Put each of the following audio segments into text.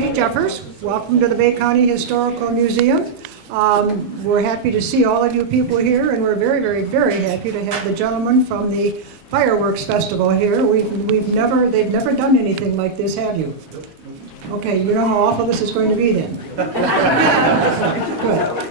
Judy Jeffers. Welcome to the Bay County Historical Museum. We're happy to see all of you people here, and we're very, very, very happy to have the gentleman from the Fireworks Festival here. They've never done anything like this, have you? Okay, you know how awful this is going to be then. Good.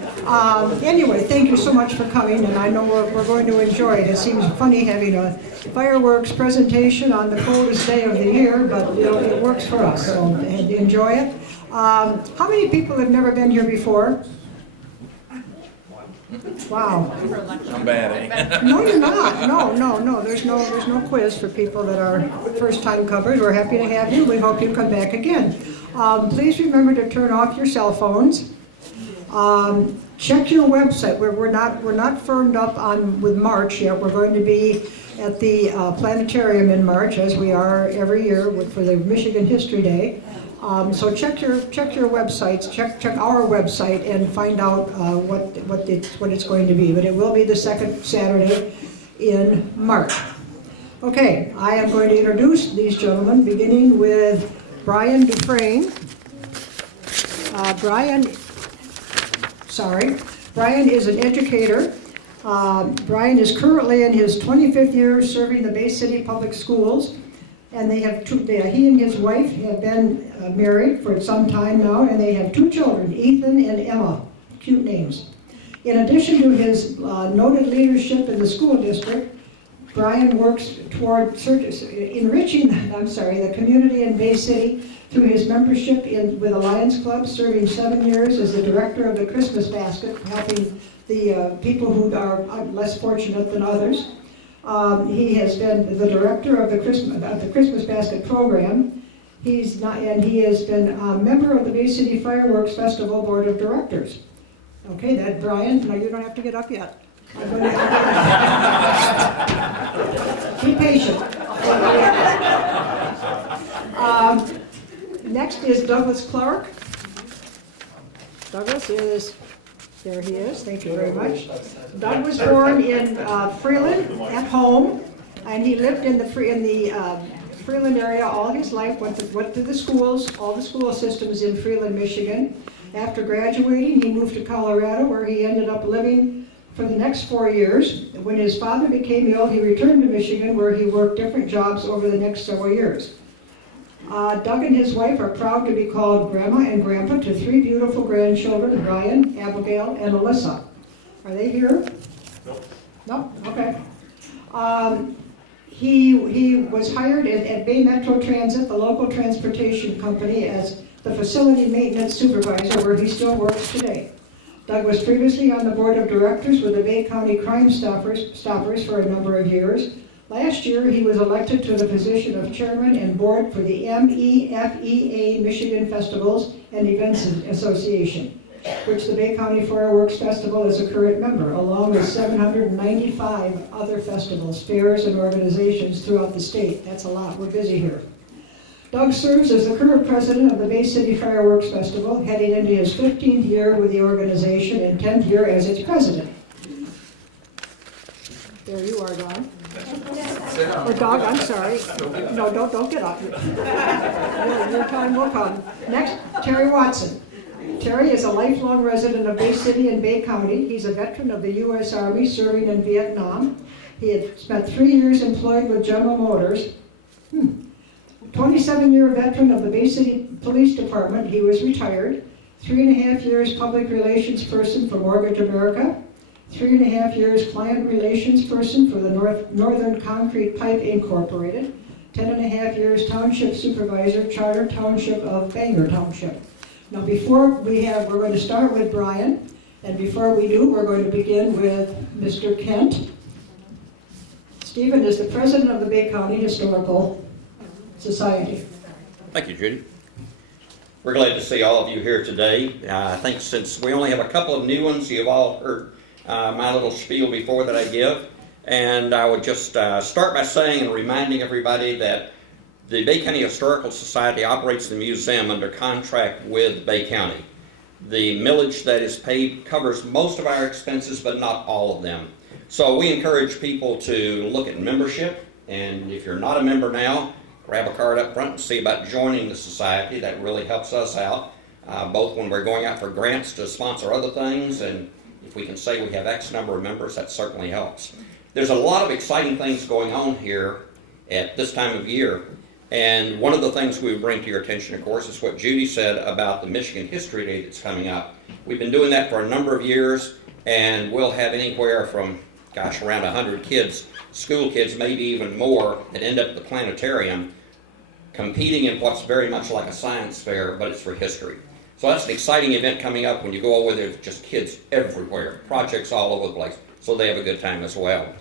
Anyway, thank you so much for coming, and I know we're going to enjoy it. It seems funny having a fireworks presentation on the coldest day of the year, but you know, it works for us, so enjoy it. How many people have never been here before? Wow. I'm bad, eh? No, you're not. No. There's no quiz for people that are first-time comers. We're happy to have you. We hope you come back again. Please remember to turn off your cell phones. Check your website. We're not firmed up with March yet. We're going to be at the planetarium in March, as we are every year for the Michigan History Day. So check your websites, check our website, and find out what it's going to be. But it will be the second Saturday in March. Okay, I am going to introduce these gentlemen, beginning with Brian Dufresne. Brian is an educator. Brian is currently in his 25th year serving the Bay City Public Schools. And he and his wife have been married for some time now, and they have 2 children, Ethan and Emma. Cute names. In addition to his noted leadership in the school district, Brian works toward enriching the community in Bay City through his membership with the Lions Club, serving 7 years as the director of the Christmas Basket, helping the people who are less fortunate than others. He has been the director of the Christmas Basket program. He has been a member of the Bay City Fireworks Festival Board of Directors. Okay, that Brian. Now you don't have to get up yet. Be patient. Next is Douglas Clark. Douglas is. There he is. Thank you very much. Doug was born in Freeland at home, and he lived in the Freeland area all his life. Went to the schools, all the school systems in Freeland, Michigan. After graduating, he moved to Colorado, where he ended up living for the next 4 years. When his father became ill, he returned to Michigan, where he worked different jobs over the next several years. Doug and his wife are proud to be called Grandma and Grandpa to 3 beautiful grandchildren, Brian, Abigail, and Alyssa. Are they here? No? Okay. He was hired at Bay Metro Transit, the local transportation company, as the facility maintenance supervisor, where he still works today. Doug was previously on the board of directors with the Bay County Crime Stoppers for a number of years. Last year, he was elected to the position of chairman and board for the MEFEA Michigan Festivals and Events Association, which the Bay County Fireworks Festival is a current member, along with 795 other festivals, fairs, and organizations throughout the state. That's a lot. We're busy here. Doug serves as the current president of the Bay City Fireworks Festival, heading into his 15th year with the organization and 10th year as its president. There you are, Don. Or Doug, I'm sorry. No, don't get up. Your time will come. Next, Terry Watson. Terry is a lifelong resident of Bay City and Bay County. He's a veteran of the U.S. Army serving in Vietnam. He had spent 3 years employed with General Motors. 27-year veteran of the Bay City Police Department. He was retired. 3.5 years public relations person for Mortgage America. 3.5 years client relations person for the Northern Concrete Pipe Incorporated. 10.5 years township supervisor, Charter Township of Bangor Township. Now we're going to start with Brian, and before we do, we're going to begin with Mr. Kent. Stephen is the president of the Bay County Historical Society. Thank you, Judy. We're glad to see all of you here today. I think since we only have a couple of new ones, you've all heard my little spiel before that I give, and I would just start by saying and reminding everybody that the Bay County Historical Society operates the museum under contract with Bay County. The millage that is paid covers most of our expenses, but not all of them. So we encourage people to look at membership, and if you're not a member now, grab a card up front and see about joining the society. That really helps us out, both when we're going out for grants to sponsor other things, and if we can say we have X number of members, that certainly helps. There's a lot of exciting things going on here at this time of year, and one of the things we would bring to your attention, of course, is what Judy said about the Michigan History Day that's coming up. We've been doing that for a number of years, and we'll have anywhere from, gosh, around 100 kids, school kids, maybe even more, that end up at the planetarium competing in what's very much like a science fair, but it's for history. So that's an exciting event coming up. When you go over there, there's just kids everywhere, projects all over the place, so they have a good time as well.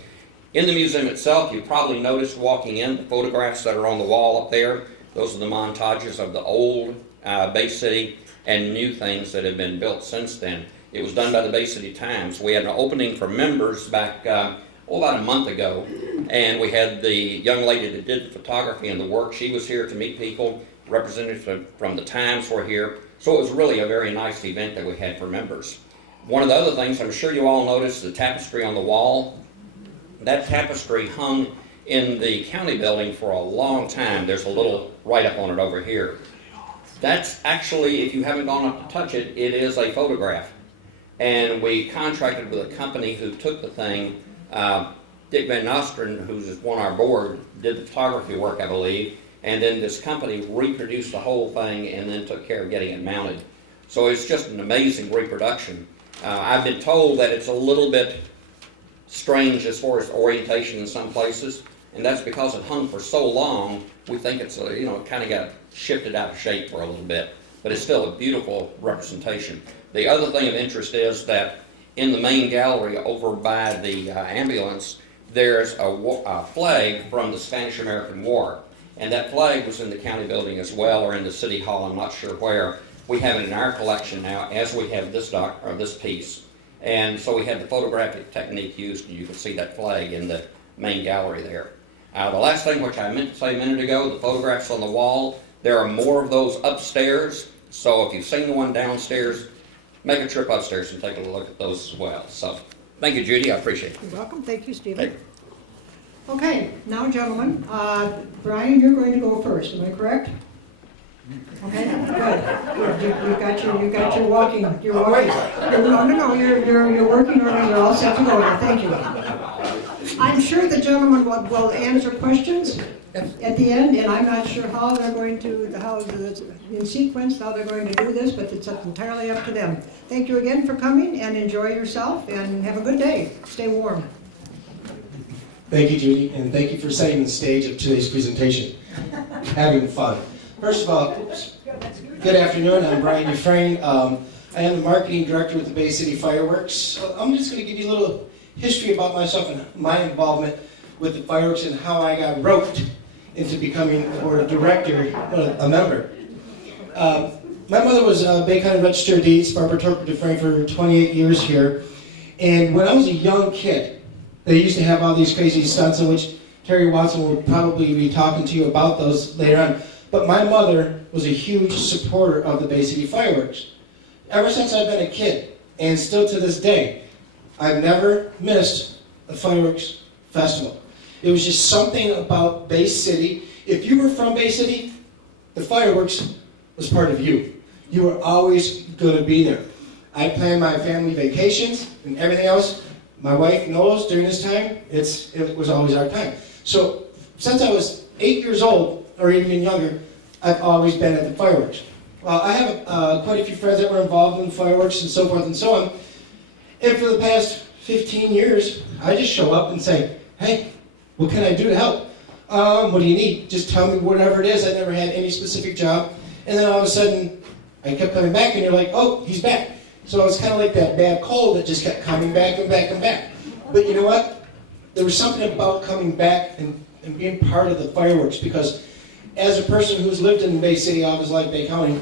In the museum itself, you probably noticed walking in the photographs that are on the wall up there. Those are the montages of the old Bay City and new things that have been built since then. It was done by the Bay City Times. We had an opening for members back about a month ago, and we had the young lady that did the photography and the work. She was here to meet people. Representatives from the Times were here. So it was really a very nice event that we had for members. One of the other things, I'm sure you all noticed the tapestry on the wall. That tapestry hung in the county building for a long time. There's a little write-up on it over here. That's actually, if you haven't gone up to touch it, it is a photograph. And we contracted with a company who took the thing. Dick Van Nostrand, who's on our board, did the photography work, I believe. And then this company reproduced the whole thing and then took care of getting it mounted. So it's just an amazing reproduction. I've been told that it's a little bit strange as far as orientation in some places, and that's because it hung for so long. We think it's kind of got shifted out of shape for a little bit, but it's still a beautiful representation. The other thing of interest is that in the main gallery over by the ambulance, there's a flag from the Spanish-American War, and that flag was in the county building as well, or in the city hall, I'm not sure where. We have it in our collection now, as we have this piece. And so we had the photographic technique used, and you can see that flag in the main gallery there. The last thing, which I meant to say a minute ago, the photographs on the wall, there are more of those upstairs. So if you've seen the one downstairs, make a trip upstairs and take a look at those as well. So thank you, Judy. I appreciate it. You're welcome. Thank you, Stephen. Thank you. Okay, now, gentlemen, Brian, you're going to go first. Am I correct? Okay, good. You've got your walking. You're walking. No. You're working order. You're all set to go. Thank you. I'm sure the gentleman will answer questions at the end, and I'm not sure how they're going to, in sequence, how they're going to do this, but it's entirely up to them. Thank you again for coming, and enjoy yourself, and have a good day. Stay warm. Thank you, Judy, and thank you for setting the stage of today's presentation. Having fun. First of all, good afternoon. I'm Brian Dufresne. I am the marketing director with the Bay City Fireworks. I'm just going to give you a little history about myself and my involvement with the fireworks and how I got roped into becoming a director, a member. My mother was Bay County Register of Deeds, Barbara Torper Dufresne, for 28 years here. And when I was a young kid, they used to have all these crazy stunts, in which Terry Watson will probably be talking to you about those later on. But my mother was a huge supporter of the Bay City Fireworks. Ever since I've been a kid, and still to this day, I've never missed a fireworks festival. It was just something about Bay City. If you were from Bay City, the fireworks was part of you. You were always going to be there. I planned my family vacations and everything else. My wife knows during this time, it was always our time. So since I was 8 years old, or even younger, I've always been at the fireworks. Well, I have quite a few friends that were involved in the fireworks and so forth and so on. And for the past 15 years, I just show up and say, hey, what can I do to help? What do you need? Just tell me whatever it is. I never had any specific job. And then all of a sudden, I kept coming back, and you're like, oh, he's back. So it's kind of like that bad cold that just kept coming back and back and back. But you know what? There was something about coming back and being part of the fireworks, because as a person who's lived in Bay City all his life, Bay County,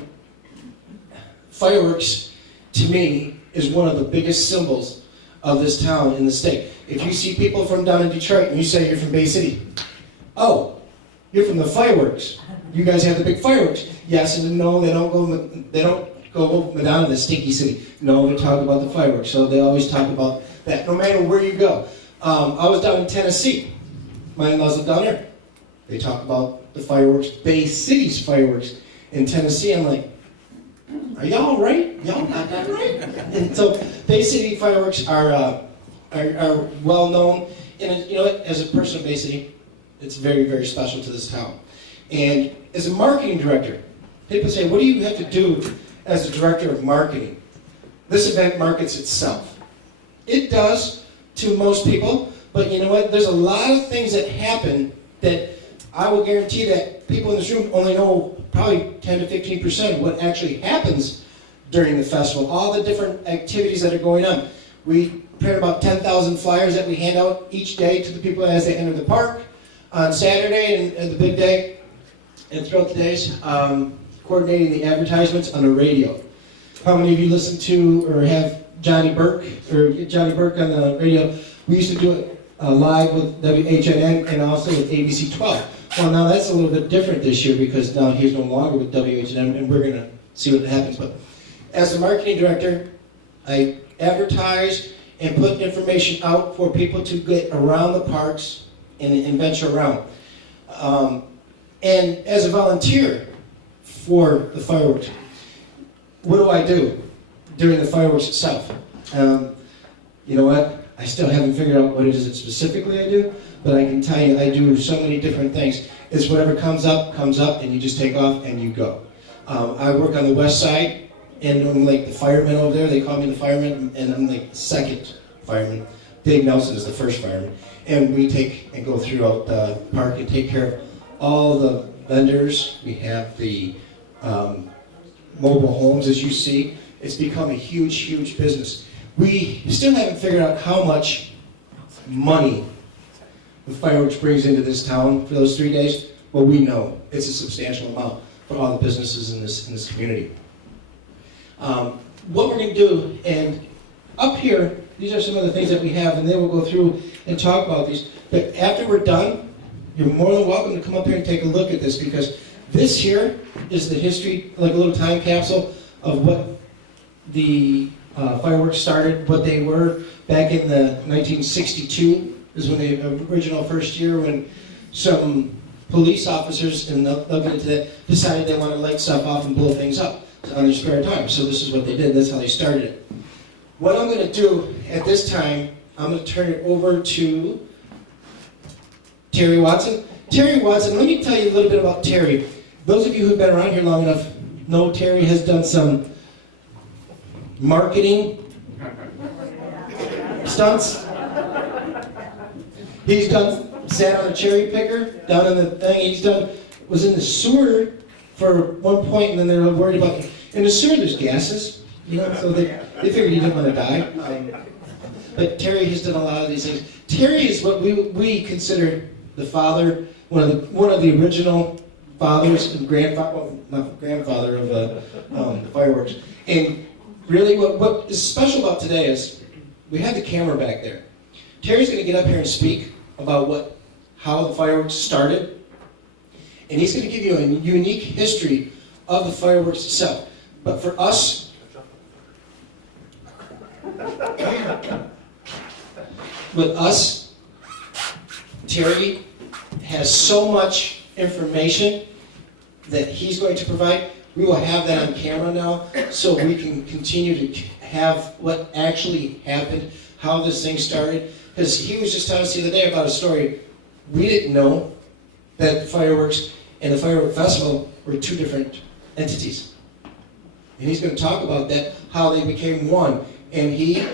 fireworks, to me, is one of the biggest symbols of this town in the state. If you see people from down in Detroit and you say you're from Bay City, oh, you're from the fireworks. You guys have the big fireworks. Yes and no, they don't go Madonna, the stinky city. No, they talk about the fireworks. So they always talk about that, no matter where you go. I was down in Tennessee. My in-laws live down there. They talk about the fireworks, Bay City's fireworks in Tennessee. I'm like, are y'all right? Y'all got that right? And so Bay City fireworks are well known. And you know what, as a person of Bay City, it's very, very special to this town. And as a marketing director, people say, what do you have to do as a director of marketing? This event markets itself. It does to most people, but you know what? There's a lot of things that happen that I will guarantee that people in this room only know probably 10 to 15% of what actually happens during the festival, all the different activities that are going on. We print about 10,000 flyers that we hand out each day to the people as they enter the park on Saturday and the big day, and throughout the days, coordinating the advertisements on the radio. How many of you listen to or have Johnny Burke on the radio? We used to do it live with WHNN and also with ABC 12. Well, now that's a little bit different this year because now he's no longer with WHNN, and we're going to see what happens. But as a marketing director, I advertise and put information out for people to get around the parks and venture around. And as a volunteer for the fireworks, what do I do during the fireworks itself? You know what? I still haven't figured out what it is that specifically I do, but I can tell you I do so many different things. It's whatever comes up, and you just take off and you go. I work on the west side, and I'm like the fireman over there. They call me the fireman, and I'm like the second fireman. Dave Nelson is the first fireman. And we take and go throughout the park and take care of all the vendors. We have the mobile homes, as you see. It's become a huge, huge business. We still haven't figured out how much money the fireworks brings into this town for those 3 days. Well, we know it's a substantial amount for all the businesses in this community. What we're going to do, and up here, these are some of the things that we have, and then we'll go through and talk about these. But after we're done, you're more than welcome to come up here and take a look at this, because this here is the history, like a little time capsule of what the fireworks started, what they were back in the 1962 is when the original first year when some police officers, and they'll get into that, decided they want to light stuff off and blow things up on their spare time. So this is what they did. That's how they started it. What I'm going to do at this time, I'm going to turn it over to Terry Watson. Terry Watson, let me tell you a little bit about Terry. Those of you who've been around here long enough know Terry has done some marketing stunts. He's sat on a cherry picker down in the thing. Was in the sewer for one point, and then they were worried about, in the sewer there's gases, you know, so they figured he didn't want to die. But Terry has done a lot of these things. Terry is what we consider the father, one of the original fathers and grandfather of the fireworks. And really what is special about today is we have the camera back there. Terry's going to get up here and speak about how the fireworks started. And he's going to give you a unique history of the fireworks itself. But for us, Terry has so much information that he's going to provide. We will have that on camera now, so we can continue to have what actually happened, how this thing started. Because he was just telling us the other day about a story. We didn't know that the fireworks and the firework festival were two different entities. And he's going to talk about that, how they became one. And he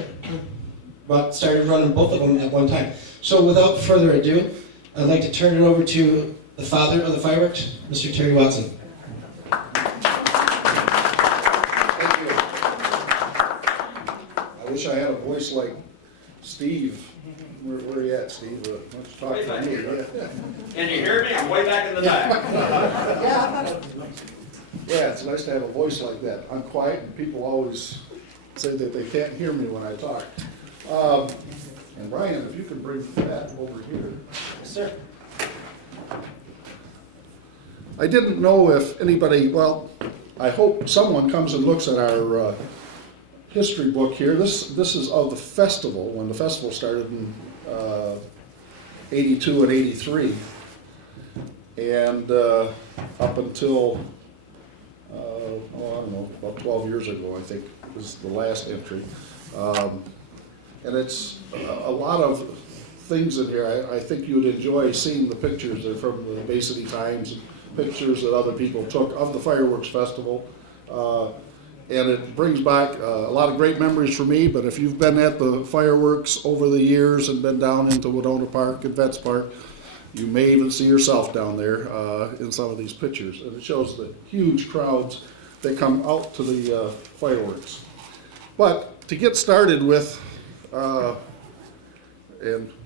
started running both of them at one time. So without further ado, I'd like to turn it over to the father of the fireworks, Mr. Terry Watson. Thank you. I wish I had a voice like Steve. Where are you at, Steve? Why don't you talk Way to back me? here. Yeah. Can you hear me? I'm way back in the back. Yeah, it's nice to have a voice like that. I'm quiet, and people always say that they can't hear me when I talk. And Brian, if you could bring that over here. Yes, sir. I didn't know if anybody, well, I hope someone comes and looks at our history book here. This is of the festival, when the festival started in 82 and 83. And up until, I don't know, about 12 years ago, I think, was the last entry. And it's a lot of things in here. I think you would enjoy seeing the pictures. They're from the Bay City Times, pictures that other people took of the fireworks festival. And it brings back a lot of great memories for me, but if you've been at the fireworks over the years and been down into Winona Park and Vets Park, you may even see yourself down there in some of these pictures. And it shows the huge crowds that come out to the fireworks. But to get started with, and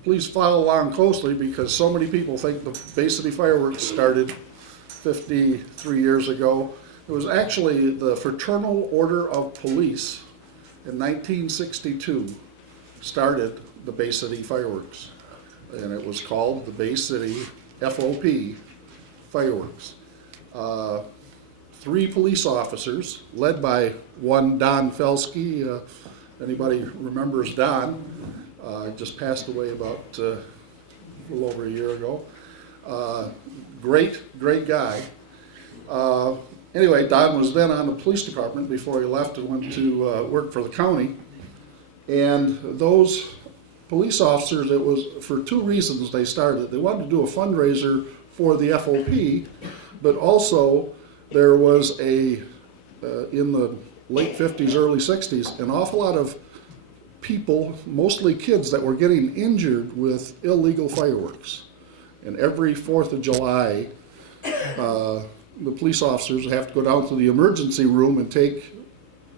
please follow along closely because so many people think the Bay City fireworks started 53 years ago. It was actually the Fraternal Order of Police in 1962 started the Bay City fireworks. And it was called the Bay City FOP fireworks. 3 police officers, led by one Don Felsky. Anybody remembers Don? Just passed away about a little over a year ago. Great guy. Anyway, Don was then on the police department before he left and went to work for the county. And those police officers, it was for 2 reasons they started. They wanted to do a fundraiser for the FOP, but also there was in the late 50s, early 60s, an awful lot of people, mostly kids, that were getting injured with illegal fireworks. And every 4th of July, the police officers have to go down to the emergency room and take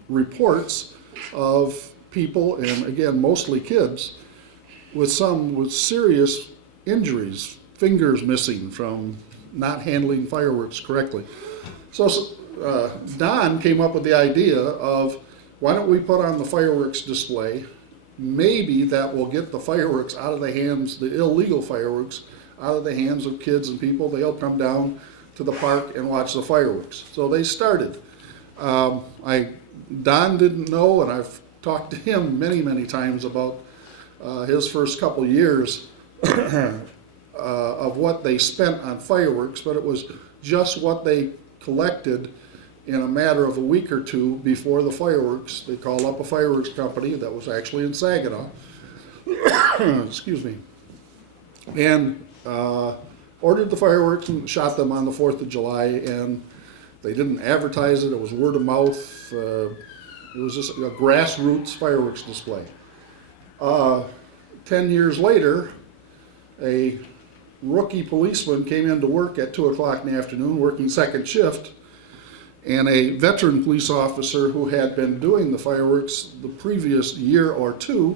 reports of people, and again, mostly kids, with serious injuries, fingers missing from not handling fireworks correctly. So Don came up with the idea of, why don't we put on the fireworks display? Maybe that will get the fireworks out of the hands, the illegal fireworks, out of the hands of kids and people. They'll come down to the park and watch the fireworks. So they started. Don didn't know, and I've talked to him many times about his first couple years of what they spent on fireworks, but it was just what they collected in a matter of a week or 2 before the fireworks. They called up a fireworks company that was actually in Saginaw, excuse me, and ordered the fireworks and shot them on the 4th of July, and they didn't advertise it. It was word of mouth. It was just a grassroots fireworks display. 10 years later, a rookie policeman came into work at 2 o'clock in the afternoon, working second shift, and a veteran police officer who had been doing the fireworks the previous year or 2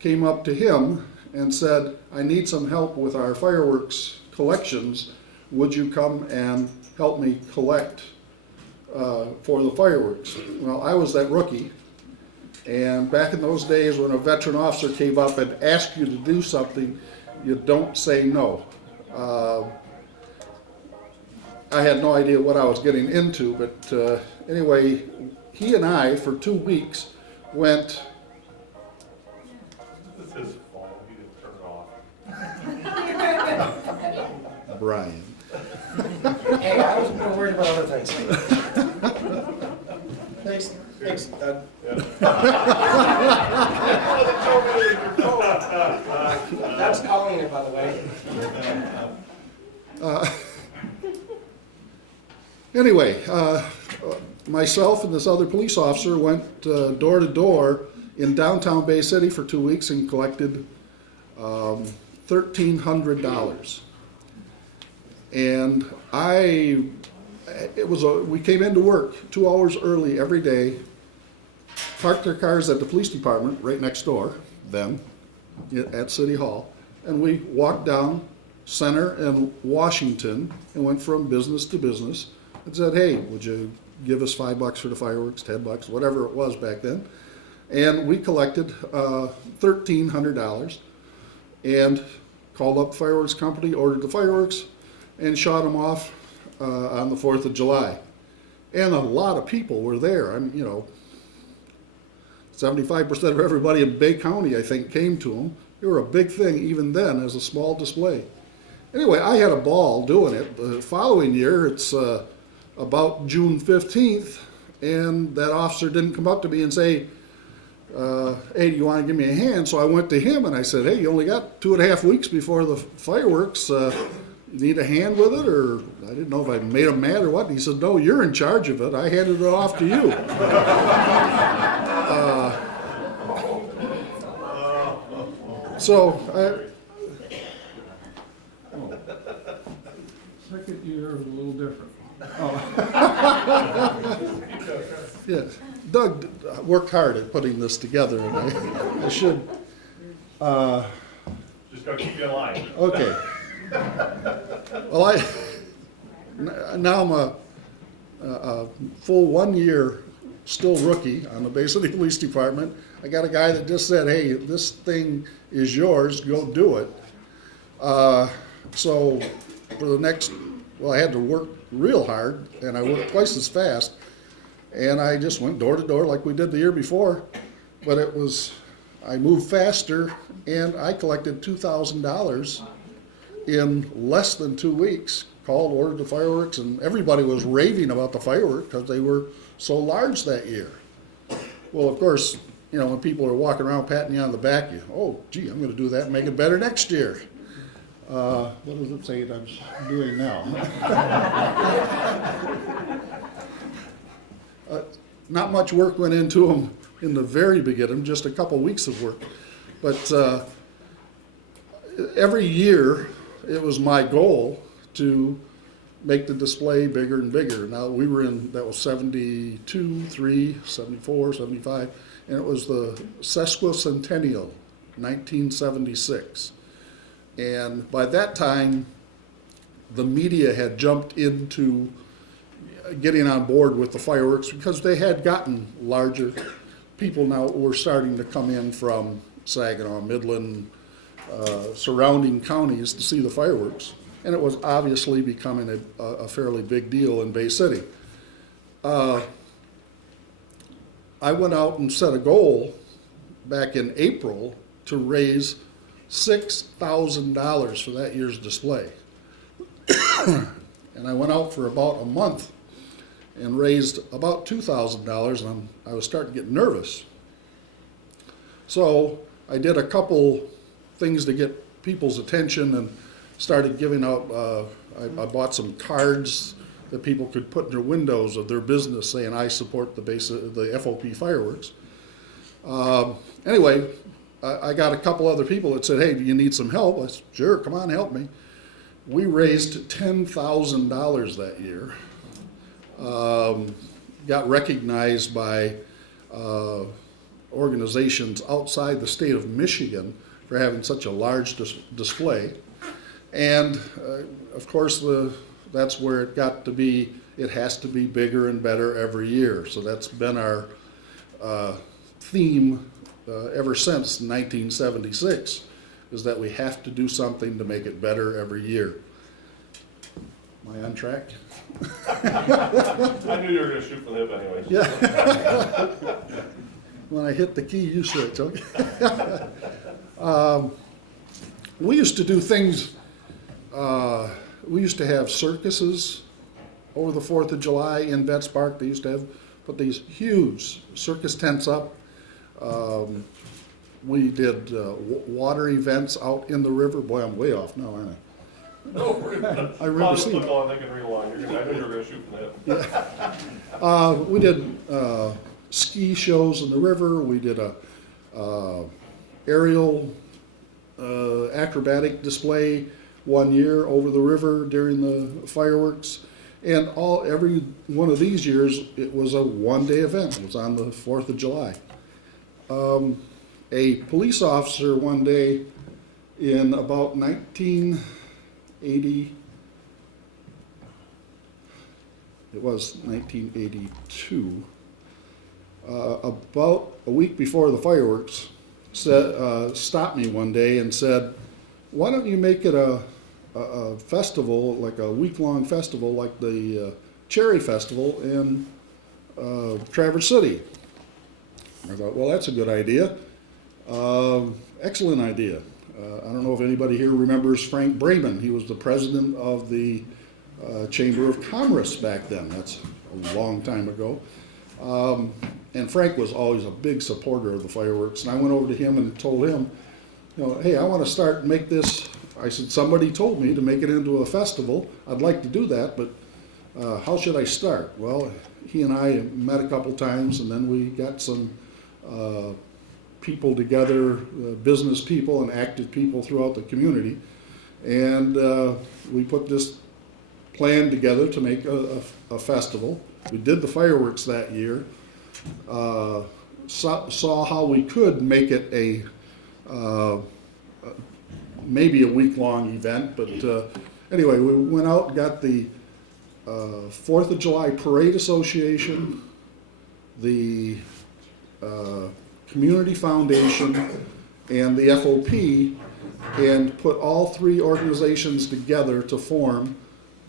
came up to him and said, I need some help with our fireworks collections. Would you come and help me collect for the fireworks? Well, I was that rookie, and back in those days when a veteran officer came up and asked you to do something, you don't say no. I had no idea what I was getting into, but anyway, he and I, for 2 weeks, went. This is his fault. He didn't turn it off. Brian. Hey, I was more worried about other things. Thanks, Doug. Doug's calling it, by the way. Anyway, myself and this other police officer went door to door in downtown Bay City for 2 weeks and collected $1,300. And we came into work 2 hours early every day, parked our cars at the police department right next door, then at City Hall, and we walked down Center and Washington and went from business to business and said, hey, would you give us $5 for the fireworks, $10, whatever it was back then. And we collected $1,300 and called up the fireworks company, ordered the fireworks, and shot them off on the 4th of July. And a lot of people were there. 75% of everybody in Bay County, I think, came to them. They were a big thing even then as a small display. Anyway, I had a ball doing it. The following year, it's about June 15th, and that officer didn't come up to me and say, hey, do you want to give me a hand? So I went to him and I said, hey, you only got 2.5 weeks before the fireworks. You need a hand with it? Or I didn't know if I made him mad or what. And he said, no, you're in charge of it. I handed it off to you. Second year was a little different. Yeah, Doug worked hard at putting this together, and I should. Just gotta keep you in line. Okay. Well, now I'm a full 1 year still rookie on the Bay City Police Department. I got a guy that just said, hey, this thing is yours, go do it. So for the next, well, I had to work real hard, and I worked twice as fast, and I just went door to door like we did the year before, but I moved faster, and I collected $2,000 in less than 2 weeks. Called, ordered the fireworks, and everybody was raving about the fireworks because they were so large that year. Well, of course, you know, when people are walking around patting you on the back, oh, gee, I'm going to do that and make it better next year. What does it say that I'm doing now? Not much work went into them in the very beginning, just a couple weeks of work. But every year, it was my goal to make the display bigger and bigger. Now, we were that was 72, 3, 74, 75, and it was the sesquicentennial, 1976. And by that time, the media had jumped into getting on board with the fireworks because they had gotten larger. People now were starting to come in from Saginaw, Midland, surrounding counties to see the fireworks. And it was obviously becoming a fairly big deal in Bay City. I went out and set a goal back in April to raise $6,000 for that year's display. And I went out for about a month and raised about $2,000, and I was starting to get nervous. So I did a couple things to get people's attention and started giving out, I bought some cards that people could put in their windows of their business saying, I support the FOP fireworks. Anyway, I got a couple other people that said, hey, do you need some help? I said, sure, come on, help me. We raised $10,000 that year. Got recognized by organizations outside the state of Michigan for having such a large display. And of course, that's where it got to be, it has to be bigger and better every year. So that's been our theme ever since 1976, is that we have to do something to make it better every year. Am I on track? I knew you were gonna shoot for the hip anyways. Yeah. When I hit the key, you switch, okay? We used to do things, we used to have circuses over the 4th of July in Betts Park. They used to put these huge circus tents up. We did water events out in the river. Boy, I'm way off now, aren't I? No, we're gonna. I remember seeing. Click on, they can rewind. I knew you were gonna shoot for the hip. We did ski shows in the river. We did a aerial acrobatic display one year over the river during the fireworks. And every one of these years, it was a one-day event. It was on the 4th of July. A police officer one day in about 1980, it was 1982, about a week before the fireworks, stopped me one day and said, why don't you make it a festival, like a week-long festival, like the Cherry Festival in Traverse City? I thought, well, that's a good idea. Excellent idea. I don't know if anybody here remembers Frank Braman. He was the president of the Chamber of Commerce back then. That's a long time ago. And Frank was always a big supporter of the fireworks. And I went over to him and told him, hey, I want to start and make this. I said, somebody told me to make it into a festival. I'd like to do that, but how should I start? Well, he and I met a couple times, and then we got some people together, business people and active people throughout the community. And we put this plan together to make a festival. We did the fireworks that year. Saw how we could make it a maybe a week-long event, but anyway, we went out and got the 4th of July Parade Association, the Community Foundation, and the FOP, and put all three organizations together to form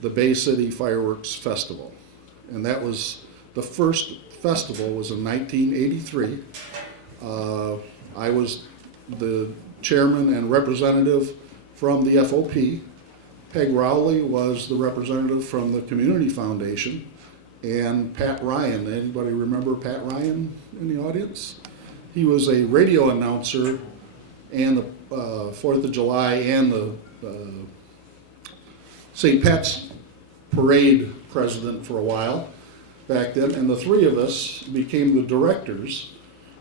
the Bay City Fireworks Festival. And that was, the first festival was in 1983. I was the chairman and representative from the FOP. Peg Rowley was the representative from the Community Foundation, and Pat Ryan. Anybody remember Pat Ryan in the audience? He was a radio announcer and the 4th of July and the St. Pat's Parade president for a while back then, and the three of us became the directors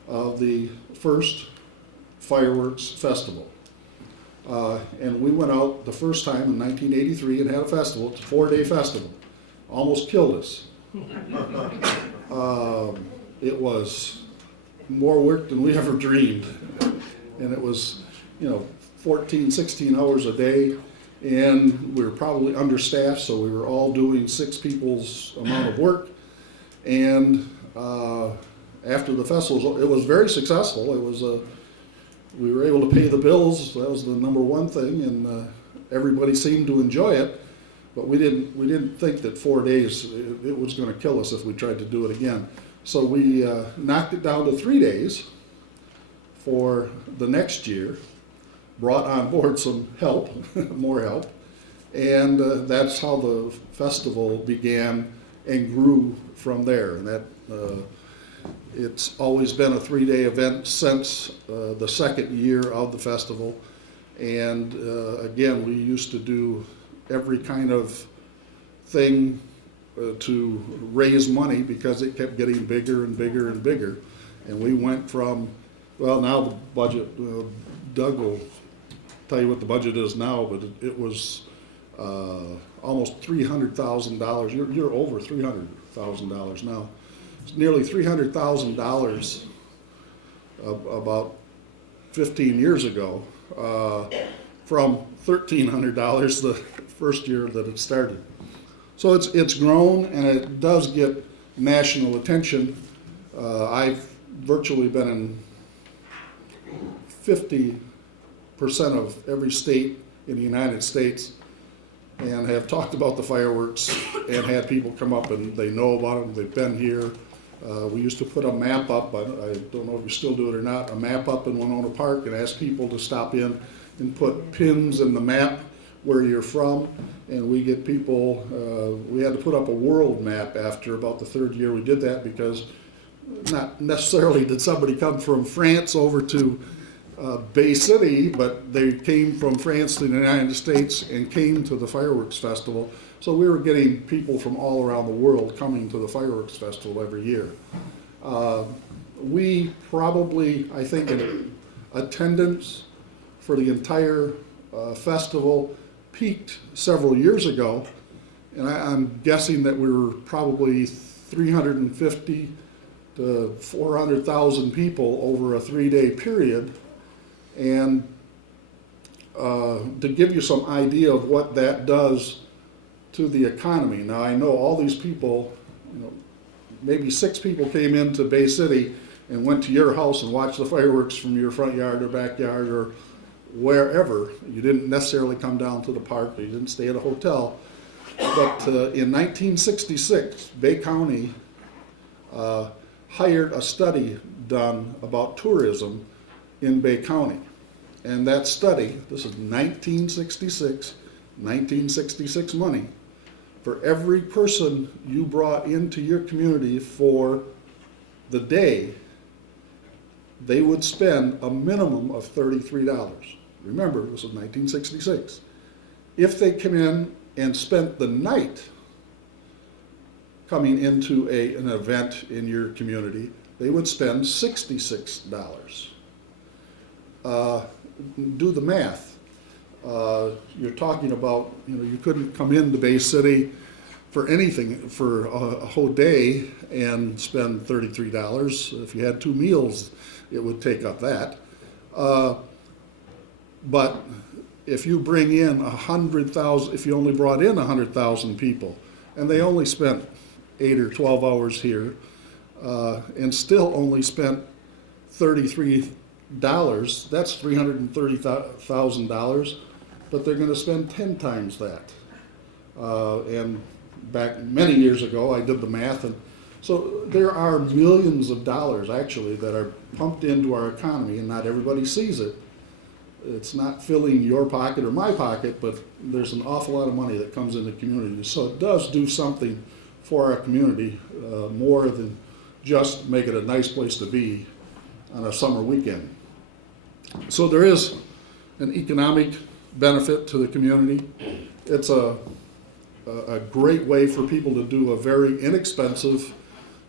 of the first fireworks festival. And we went out the first time in 1983 and had a festival. It's a 4-day festival. Almost killed us. It was more work than we ever dreamed. And it was, 14, 16 hours a day. And we were probably understaffed, so we were all doing 6 people's amount of work. And after the festival, it was very successful. It was we were able to pay the bills. That was the number one thing, and everybody seemed to enjoy it. But we didn't think that 4 days it was going to kill us if we tried to do it again. So we knocked it down to 3 days for the next year. Brought on board some help, more help, and that's how the festival began and grew from there. And that it's always been a 3-day event since the second year of the festival. And again, we used to do every kind of thing to raise money because it kept getting bigger and bigger and bigger. And we went from, well, now the budget, Doug will tell you what the budget is now, but it was almost $300,000. You're over $300,000 now. It's nearly $300,000 about 15 years ago, from $1,300 the first year that it started. So it's grown, and it does get national attention. I've virtually been in 50% of every state in the United States and have talked about the fireworks and had people come up and they know about them, they've been here. We used to put a map up, I don't know if you still do it or not, a map up in Winona Park and ask people to stop in and put pins in the map where you're from. And we get people, we had to put up a world map after about the 3rd year we did that, because not necessarily did somebody come from France over to Bay City, but they came from France to the United States and came to the fireworks festival. So we were getting people from all around the world coming to the fireworks festival every year. We probably, I think, in attendance for the entire festival peaked several years ago, and I'm guessing that we were probably 350 to 400,000 people over a 3-day period. And to give you some idea of what that does to the economy. Now, I know all these people, maybe 6 people came into Bay City and went to your house and watched the fireworks from your front yard or backyard or wherever. You didn't necessarily come down to the park, or you didn't stay at a hotel. But in 1966, Bay County hired a study done about tourism in Bay County. And that study, this is 1966 money, for every person you brought into your community for the day, they would spend a minimum of $33. Remember, this was 1966. If they come in and spent the night coming into an event in your community, they would spend $66. Do the math. You're talking about, you couldn't come into Bay City for anything for a whole day and spend $33. If you had 2 meals, it would take up that. But if you bring in 100,000, if you only brought in 100,000 people, and they only spent 8 or 12 hours here, and still only spent $33, that's $330,000, but they're going to spend 10 times that. And back many years ago, I did the math, and so there are millions of dollars actually that are pumped into our economy, and not everybody sees it. It's not filling your pocket or my pocket, but there's an awful lot of money that comes into the community. So it does do something for our community, more than just make it a nice place to be on a summer weekend. So there is an economic benefit to the community. It's a great way for people to do a very inexpensive,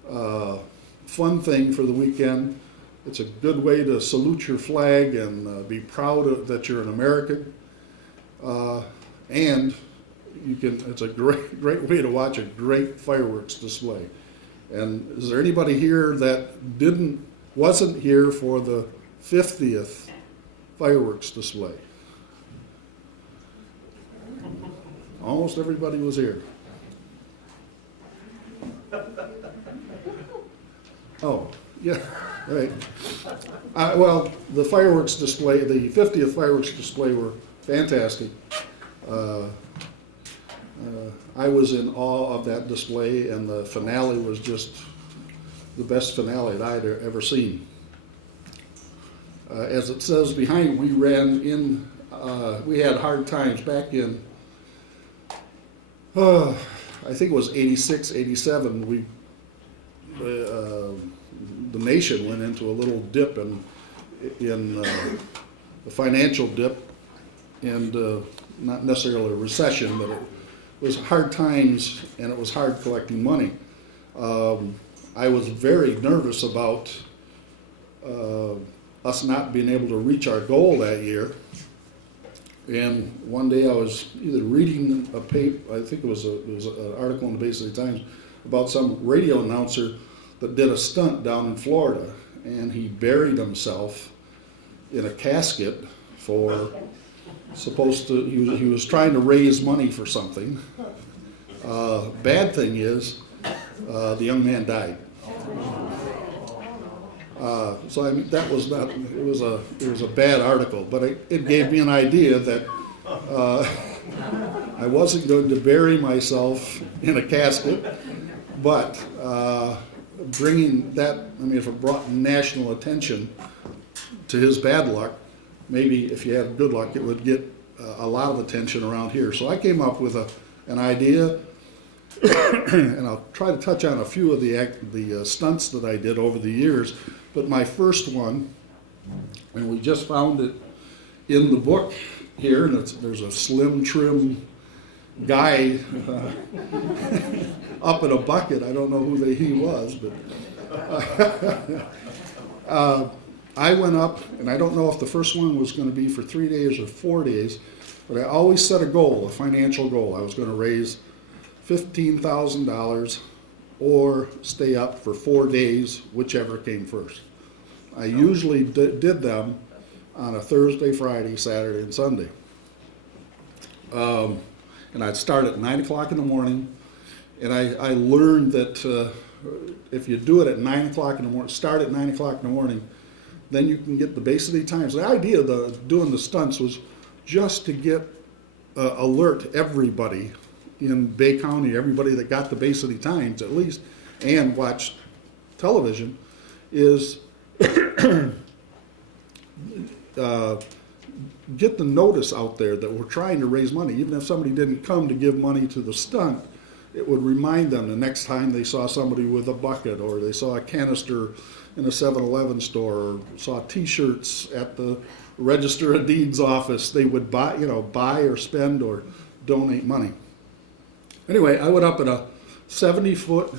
fun thing for the weekend. It's a good way to salute your flag and be proud that you're an American. And it's a great way to watch a great fireworks display. And is there anybody here that wasn't here for the 50th fireworks display? Almost everybody was here. Oh, yeah, right. Well, the fireworks display, the 50th fireworks display were fantastic. I was in awe of that display, and the finale was just the best finale that I'd ever seen. As it says behind, we had hard times back in, I think it was 86, 87, the nation went into a little dip in the financial dip, and not necessarily a recession, but it was hard times, and it was hard collecting money. I was very nervous about us not being able to reach our goal that year. And one day I was either reading a paper, I think it was an article in the Bay City Times about some radio announcer that did a stunt down in Florida, and he buried himself in a casket for he was trying to raise money for something. Bad thing is, the young man died. So I mean, that was not, it was a bad article, but it gave me an idea that I wasn't going to bury myself in a casket, but bringing that, I mean, if it brought national attention to his bad luck, maybe if you had good luck, it would get a lot of attention around here. So I came up with an idea, and I'll try to touch on a few of the stunts that I did over the years. But my first one, and we just found it in the book here, and there's a slim, trim guy up in a bucket. I don't know who he was, but I went up, and I don't know if the first one was going to be for 3 days or 4 days, but I always set a goal, a financial goal. I was going to raise $15,000 or stay up for 4 days, whichever came first. I usually did them on a Thursday, Friday, Saturday, and Sunday. And I'd start at 9 o'clock in the morning, and I learned that if you do it at 9 o'clock in the morning, start at 9 o'clock in the morning, then you can get the Bay City Times. The idea of doing the stunts was just to get alert everybody in Bay County, everybody that got the Bay City Times at least, and watched television, is get the notice out there that we're trying to raise money. Even if somebody didn't come to give money to the stunt, it would remind them the next time they saw somebody with a bucket, or they saw a canister in a 7-Eleven store, or saw T-shirts at the Register of Deeds office, they would buy or spend or donate money. Anyway, I went up in a 70-foot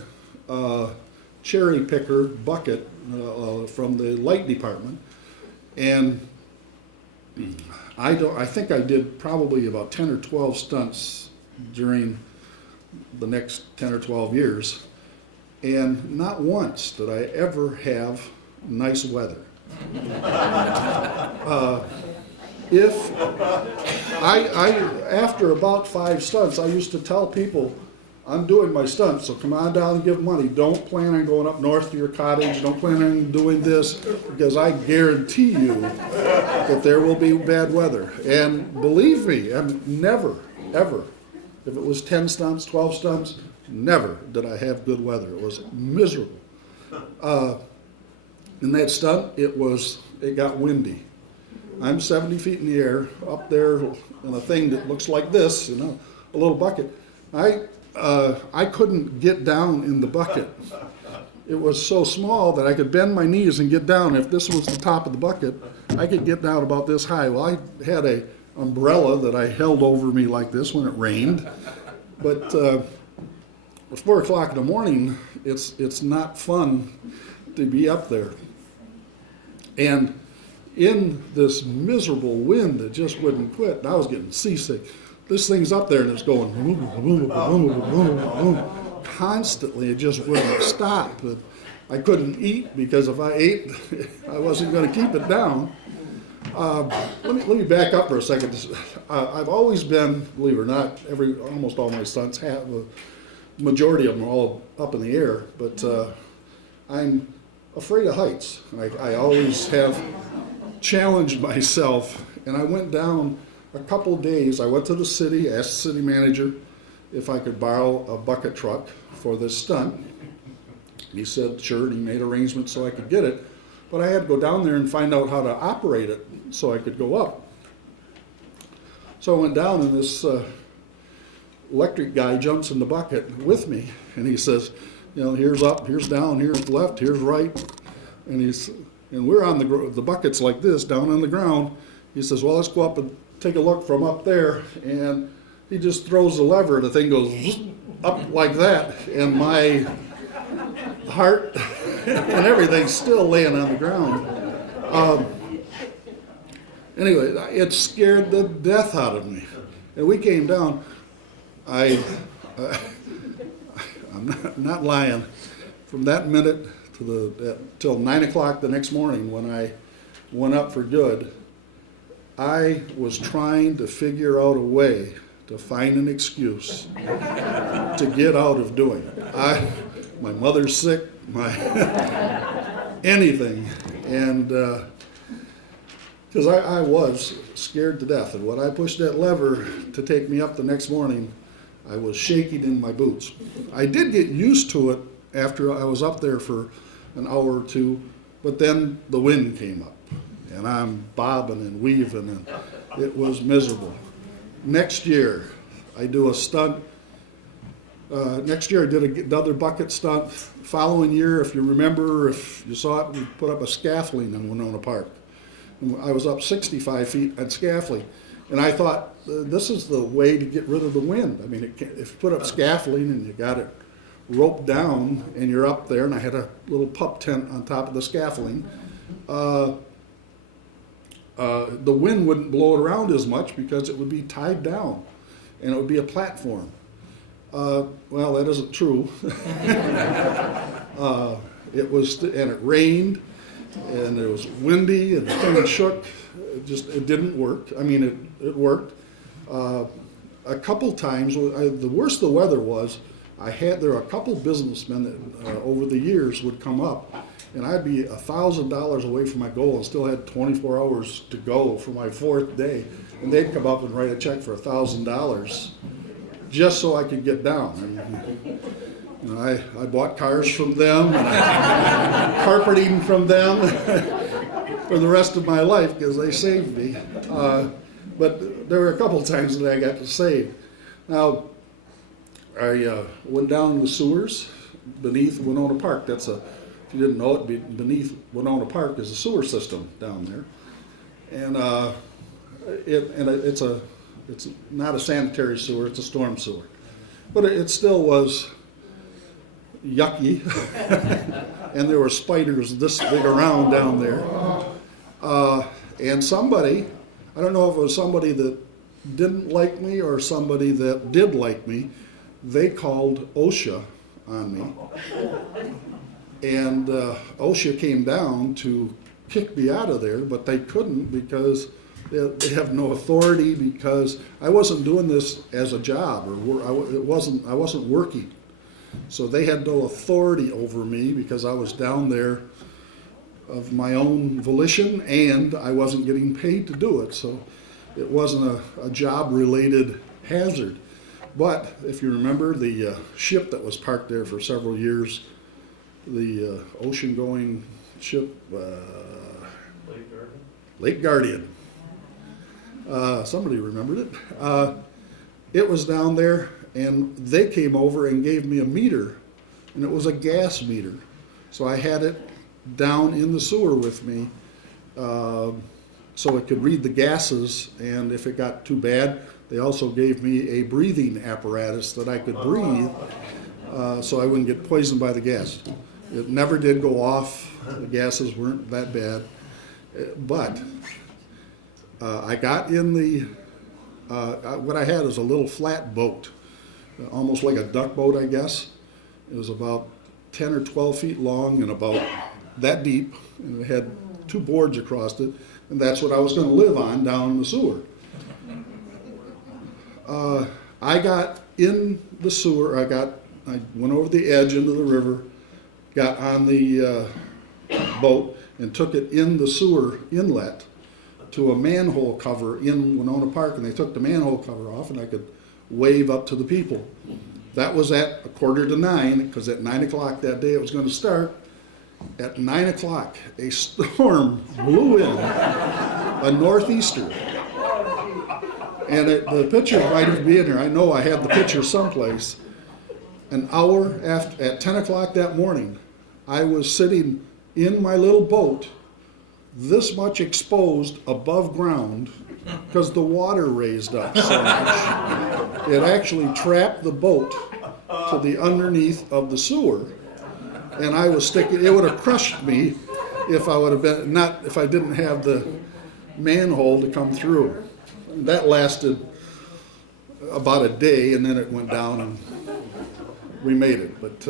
cherry picker bucket from the light department, and I think I did probably about 10 or 12 stunts during the next 10 or 12 years, and not once did I ever have nice weather. If after about 5 stunts, I used to tell people, I'm doing my stunts, so come on down and give money. Don't plan on going up north to your cottage. Don't plan on doing this, because I guarantee you that there will be bad weather. And believe me, and never, ever, if it was 10 stunts, 12 stunts, never did I have good weather. It was miserable. In that stunt, it got windy. I'm 70 feet in the air, up there in a thing that looks like this, a little bucket. I couldn't get down in the bucket. It was so small that I could bend my knees and get down. If this was the top of the bucket, I could get down about this high. Well, I had a umbrella that I held over me like this when it rained. But at 4 o'clock in the morning, it's not fun to be up there. And in this miserable wind that just wouldn't quit, and I was getting seasick. This thing's up there and it's going boom, boom, boom, boom, boom, constantly. It just wouldn't stop. I couldn't eat, because if I ate, I wasn't going to keep it down. Let me back up for a second. I've always been, believe it or not, almost all my stunts have, the majority of them are all up in the air, but I'm afraid of heights. I always have challenged myself, and I went down a couple days. I went to the city, asked the city manager if I could borrow a bucket truck for this stunt. He said sure, and he made arrangements so I could get it, but I had to go down there and find out how to operate it so I could go up. So I went down, and this electric guy jumps in the bucket with me, and he says, here's up, here's down, here's left, here's right, and we're on the bucket's like this, down on the ground. He says, well, let's go up and take a look from up there, and he just throws the lever, and the thing goes up like that, and my heart and everything's still laying on the ground. Anyway, it scared the death out of me, and we came down. I'm not lying. From that minute till 9 o'clock the next morning, when I went up for good, I was trying to figure out a way to find an excuse to get out of doing it. My mother's sick, anything, and because I was scared to death. And when I pushed that lever to take me up the next morning, I was shaking in my boots. I did get used to it after I was up there for an hour or two, but then the wind came up, and I'm bobbing and weaving, and it was miserable. Next year, I do a stunt. Next year, I did another bucket stunt. Following year, if you remember, if you saw it, we put up a scaffolding in Winona Park. And I was up 65 feet at scaffolding, and I thought, this is the way to get rid of the wind. I mean, if you put up scaffolding and you got it roped down and you're up there, and I had a little pup tent on top of the scaffolding, the wind wouldn't blow it around as much because it would be tied down, and it would be a platform. Well, that isn't true. And it rained, and it was windy, and the thing shook. It didn't work. I mean, it worked. A couple times, the worse the weather was, there were a couple businessmen that over the years would come up, and I'd be $1,000 away from my goal and still had 24 hours to go for my 4th day, and they'd come up and write a check for $1,000 just so I could get down. I bought cars from them, and carpeting from them, for the rest of my life because they saved me. But there were a couple times that I got to save. Now, I went down the sewers beneath Winona Park. That's if you didn't know it, beneath Winona Park is a sewer system down there, and it's not a sanitary sewer; it's a storm sewer, but it still was yucky, and there were spiders this big around down there, and somebody, I don't know if it was somebody that didn't like me or somebody that did like me, they called OSHA on me. And OSHA came down to kick me out of there, but they couldn't because they have no authority, because I wasn't doing this as a job, or I wasn't working. So they had no authority over me because I was down there of my own volition and I wasn't getting paid to do it. So it wasn't a job-related hazard. But if you remember, the ship that was parked there for several years, the ocean-going ship, Lake Guardian. Somebody remembered it. It was down there, and they came over and gave me a meter, and it was a gas meter. So I had it down in the sewer with me, so it could read the gases, and if it got too bad, they also gave me a breathing apparatus that I could breathe, so I wouldn't get poisoned by the gas. It never did go off. The gases weren't that bad, but I got in the, what I had is a little flat boat, almost like a duck boat, I guess. It was about 10 or 12 feet long and about that deep, and it had two boards across it, and that's what I was going to live on down the sewer. I got in the sewer, I went over the edge into the river, got on the boat and took it in the sewer inlet to a manhole cover in Winona Park, and they took the manhole cover off and I could wave up to the people. That was at 8:45, because at 9 o'clock that day it was going to start. At 9 o'clock, a storm blew in, a northeaster. And the picture might even be in there. I know I have the picture someplace. An hour after, at 10 o'clock that morning, I was sitting in my little boat, this much exposed above ground, because the water raised up so much. It actually trapped the boat to the underneath of the sewer. And I was sticking, it would have crushed me if I would have been, not if I didn't have the manhole to come through. That lasted about a day, and then it went down and we made it. But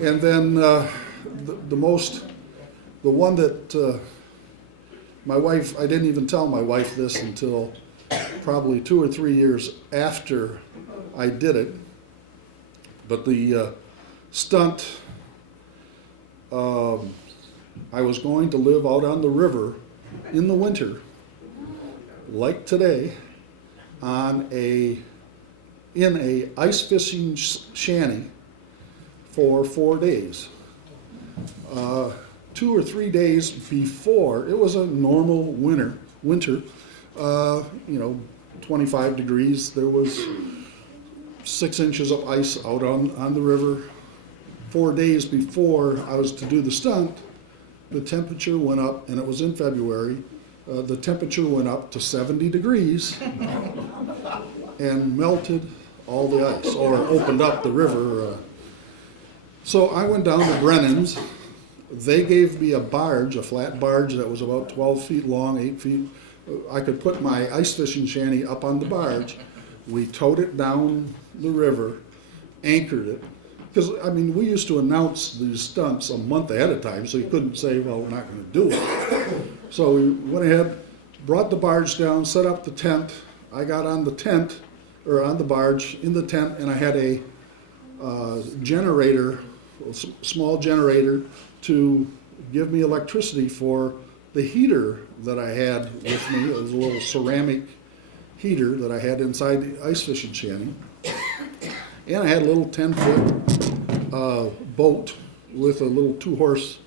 and then the one that my wife, I didn't even tell my wife this until probably 2 or 3 years after I did it. But the stunt, I was going to live out on the river in the winter, like today, in a ice fishing shanty for 4 days. 2 or 3 days before, it was a normal winter, 25 degrees. There was 6 inches of ice out on the river. 4 days before I was to do the stunt, the temperature went up, and it was in February. The temperature went up to 70 degrees and melted all the ice, or opened up the river. So I went down to Brennan's. They gave me a barge, a flat barge that was about 12 feet long, 8 feet. I could put my ice fishing shanty up on the barge. We towed it down the river, anchored it. Because, I mean, we used to announce these stunts a month ahead of time, so you couldn't say, well, we're not going to do it. So we went ahead, brought the barge down, set up the tent. I got on the tent, or on the barge, in the tent, and I had a generator, a small generator, to give me electricity for the heater that I had with me. It was a little ceramic heater that I had inside the ice fishing shanty. And I had a little 10-foot boat with a little 2-horse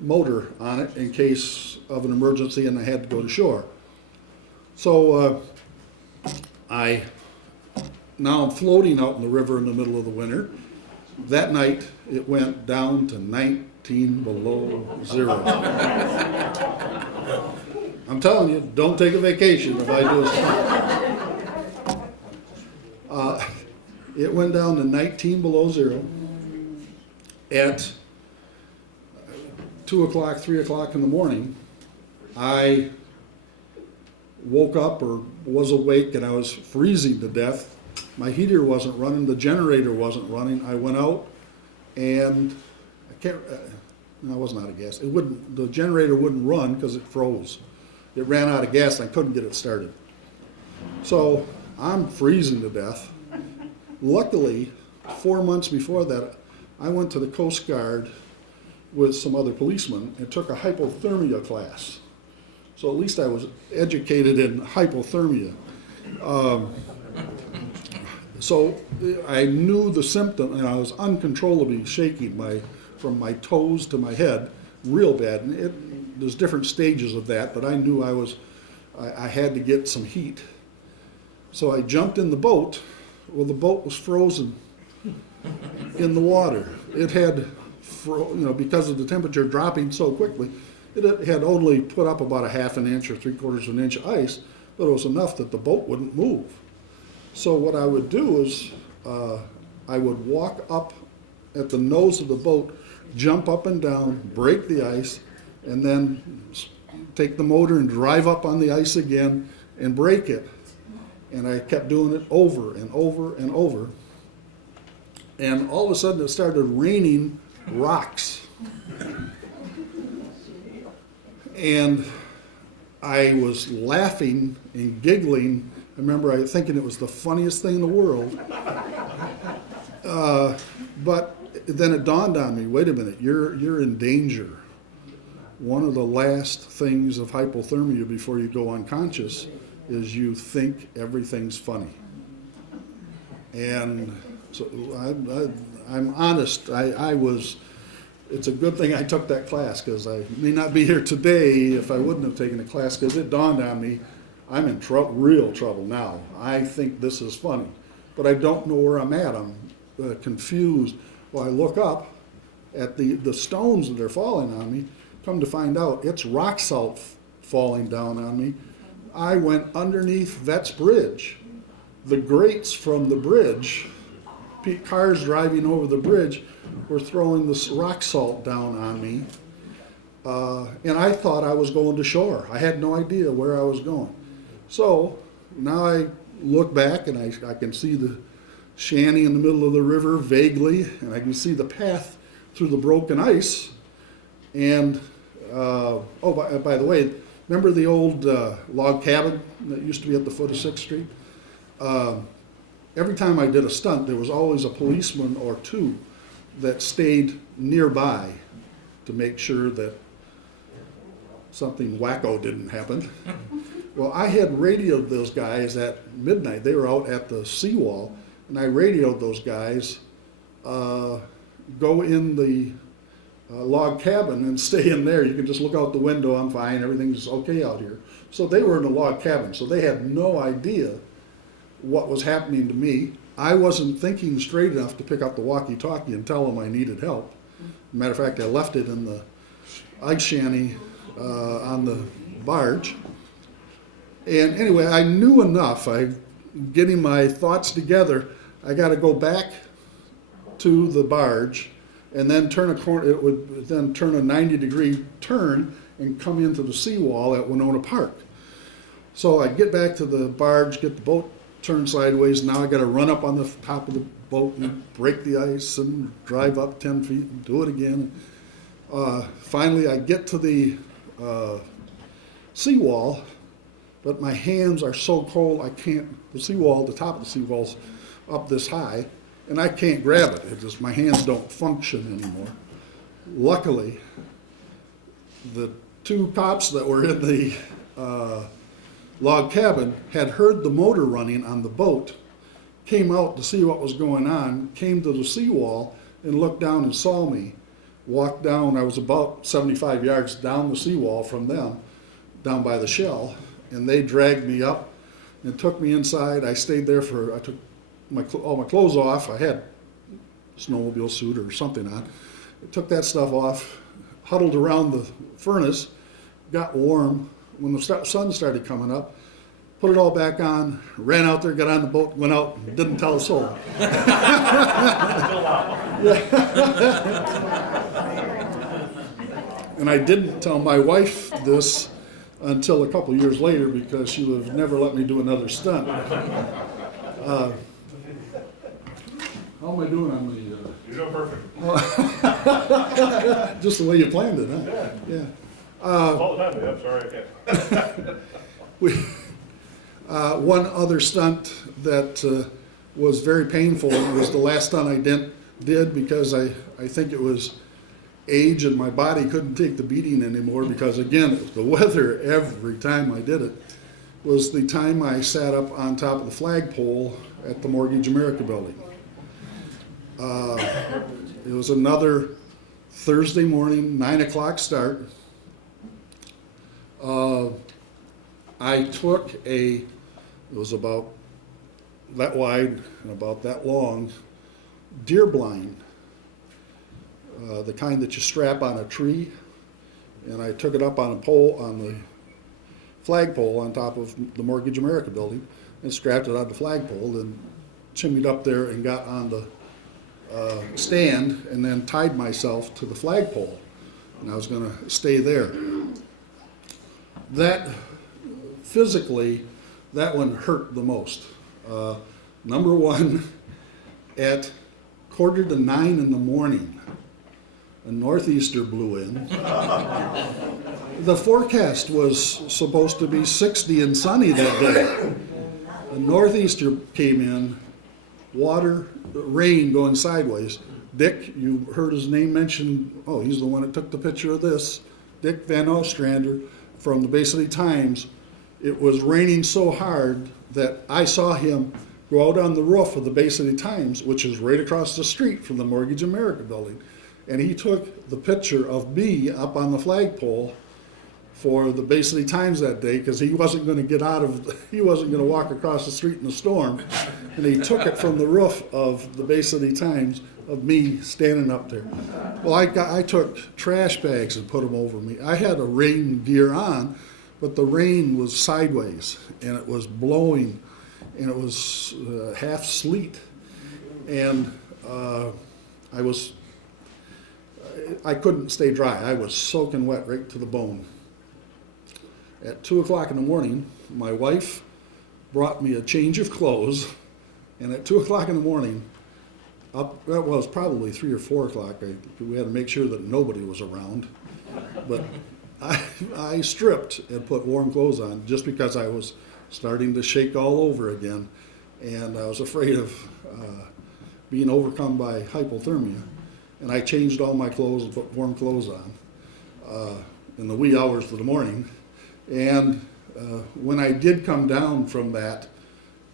motor on it in case of an emergency and I had to go to shore. So now I'm floating out in the river in the middle of the winter. That night, it went down to 19 below zero. I'm telling you, don't take a vacation if I do a it went down to 19 below zero at 2 o'clock, 3 o'clock in the morning. I woke up or was awake and I was freezing to death. My heater wasn't running, the generator wasn't running. I went out and no, it wasn't out of gas. The generator wouldn't run because it froze. It ran out of gas and I couldn't get it started. So I'm freezing to death. Luckily, 4 months before that, I went to the Coast Guard with some other policemen and took a hypothermia class. So at least I was educated in hypothermia. So I knew the symptom, and I was uncontrollably shaking from my toes to my head, real bad. And there's different stages of that, but I knew I had to get some heat. So I jumped in the boat. Well, the boat was frozen in the water. It had, because of the temperature dropping so quickly, it had only put up about a half an inch or 3/4 of an inch of ice, but it was enough that the boat wouldn't move. So what I would do is I would walk up at the nose of the boat, jump up and down, break the ice, and then take the motor and drive up on the ice again and break it. And I kept doing it over and over and over. And all of a sudden it started raining rocks. And I was laughing and giggling. I remember thinking it was the funniest thing in the world. But then it dawned on me, wait a minute, you're in danger. One of the last things of hypothermia before you go unconscious is you think everything's funny. And so I'm honest, it's a good thing I took that class, because I may not be here today if I wouldn't have taken the class, because it dawned on me, I'm in real trouble now. I think this is funny, but I don't know where I'm at. I'm confused. Well, I look up at the stones that are falling on me. Come to find out, it's rock salt falling down on me. I went underneath Vets Bridge. The grates from the bridge, cars driving over the bridge, were throwing this rock salt down on me. And I thought I was going to shore. I had no idea where I was going. So now I look back and I can see the shanty in the middle of the river vaguely, and I can see the path through the broken ice. And, by the way, remember the old log cabin that used to be at the foot of 6th Street? Every time I did a stunt, there was always a policeman or two that stayed nearby to make sure that something wacko didn't happen. Well, I had radioed those guys at midnight. They were out at the seawall, and I radioed those guys, go in the log cabin and stay in there. You can just look out the window, I'm fine, everything's okay out here. So they were in a log cabin, so they had no idea what was happening to me. I wasn't thinking straight enough to pick up the walkie-talkie and tell them I needed help. Matter of fact, I left it in the ice shanty on the barge. And anyway, I knew enough. Getting my thoughts together, I got to go back to the barge and then turn a corner. It would then turn a 90-degree turn and come into the seawall at Winona Park. So I get back to the barge, get the boat turned sideways. Now I got to run up on the top of the boat and break the ice and drive up 10 feet and do it again. Finally, I get to the seawall, but my hands are so cold I can't. The seawall, the top of the seawall's up this high, and I can't grab it. It's just my hands don't function anymore. Luckily, the two cops that were in the log cabin had heard the motor running on the boat, came out to see what was going on, came to the seawall and looked down and saw me. walked down, I was about 75 yards down the seawall from them, down by the shell, and they dragged me up and took me inside. I stayed there I took all my clothes off. I had a snowmobile suit or something on. I took that stuff off, huddled around the furnace, got warm. When the sun started coming up, put it all back on, ran out there, got on the boat, went out, and didn't tell a soul. And I didn't tell my wife this until a couple years later because she would have never let me do another stunt. How am I doing on the... You're doing perfect. Just the way you planned it, huh? Yeah. All the time, babe. I'm sorry I can't. One other stunt that was very painful was the last stunt I did because I think it was age and my body couldn't take the beating anymore because, again, it was the weather every time I did it, was the time I sat up on top of the flagpole at the Mortgage America building. It was another Thursday morning, 9 o'clock start. I took it was about that wide and about that long, deer blind, the kind that you strap on a tree, and I took it up on a pole, on the flagpole on top of the Mortgage America building, and strapped it on the flagpole, and chimneyed up there and got on the stand, and then tied myself to the flagpole, and I was going to stay there. That, physically, that one hurt the most. Number one, at 8:45 in the morning, a northeaster blew in. The forecast was supposed to be 60 and sunny that day. A northeaster came in, rain going sideways. Dick, you heard his name mentioned, oh, he's the one that took the picture of this. Dick Van Ostrander from the Bay City Times. It was raining so hard that I saw him go out on the roof of the Bay City Times, which is right across the street from the Mortgage America building. And he took the picture of me up on the flagpole for the Bay City Times that day because he wasn't going to walk across the street in the storm. And he took it from the roof of the Bay City Times of me standing up there. Well, I took trash bags and put them over me. I had a rain gear on, but the rain was sideways and it was blowing and it was half sleet. And I couldn't stay dry. I was soaking wet right to the bone. At 2 o'clock in the morning, my wife brought me a change of clothes, and at 2 o'clock in the morning, it was probably 3 or 4 o'clock, we had to make sure that nobody was around, but I stripped and put warm clothes on just because I was starting to shake all over again, and I was afraid of being overcome by hypothermia. And I changed all my clothes and put warm clothes on in the wee hours of the morning. And when I did come down from that,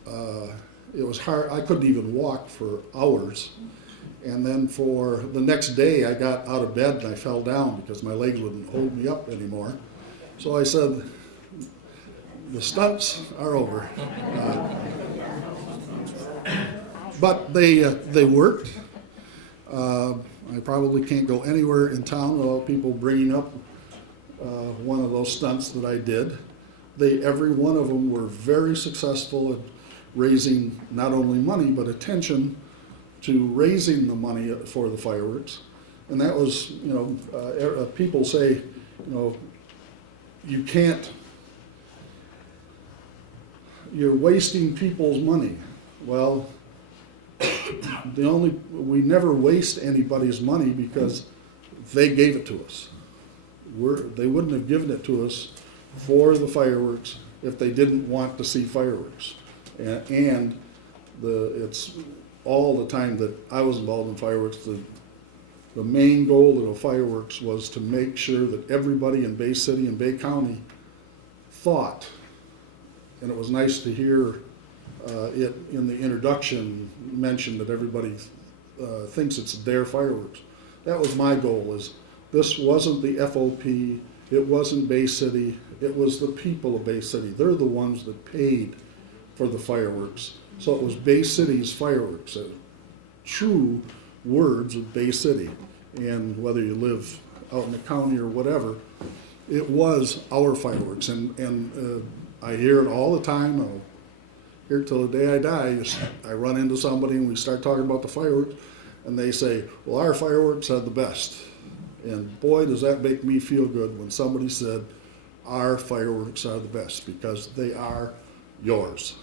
it was hard. I couldn't even walk for hours. And then for the next day, I got out of bed and I fell down because my legs wouldn't hold me up anymore. So I said, the stunts are over. But they worked. I probably can't go anywhere in town without people bringing up one of those stunts that I did. Every one of them were very successful at raising not only money, but attention to raising the money for the fireworks. And that was, people say, you're wasting people's money. Well, we never waste anybody's money because they gave it to us. They wouldn't have given it to us for the fireworks if they didn't want to see fireworks. And it's all the time that I was involved in fireworks, the main goal of the fireworks was to make sure that everybody in Bay City and Bay County thought, and it was nice to hear it in the introduction mentioned that everybody thinks it's their fireworks. that was my goal, is this wasn't the FOP, it wasn't Bay City, it was the people of Bay City. They're the ones that paid for the fireworks. So it was Bay City's fireworks, true words of Bay City. And whether you live out in the county or whatever, it was our fireworks. And I hear it all the time. I'll hear it till the day I die. I run into somebody and we start talking about the fireworks, and they say, well, our fireworks are the best. And boy, does that make me feel good when somebody said, our fireworks are the best, because they are yours.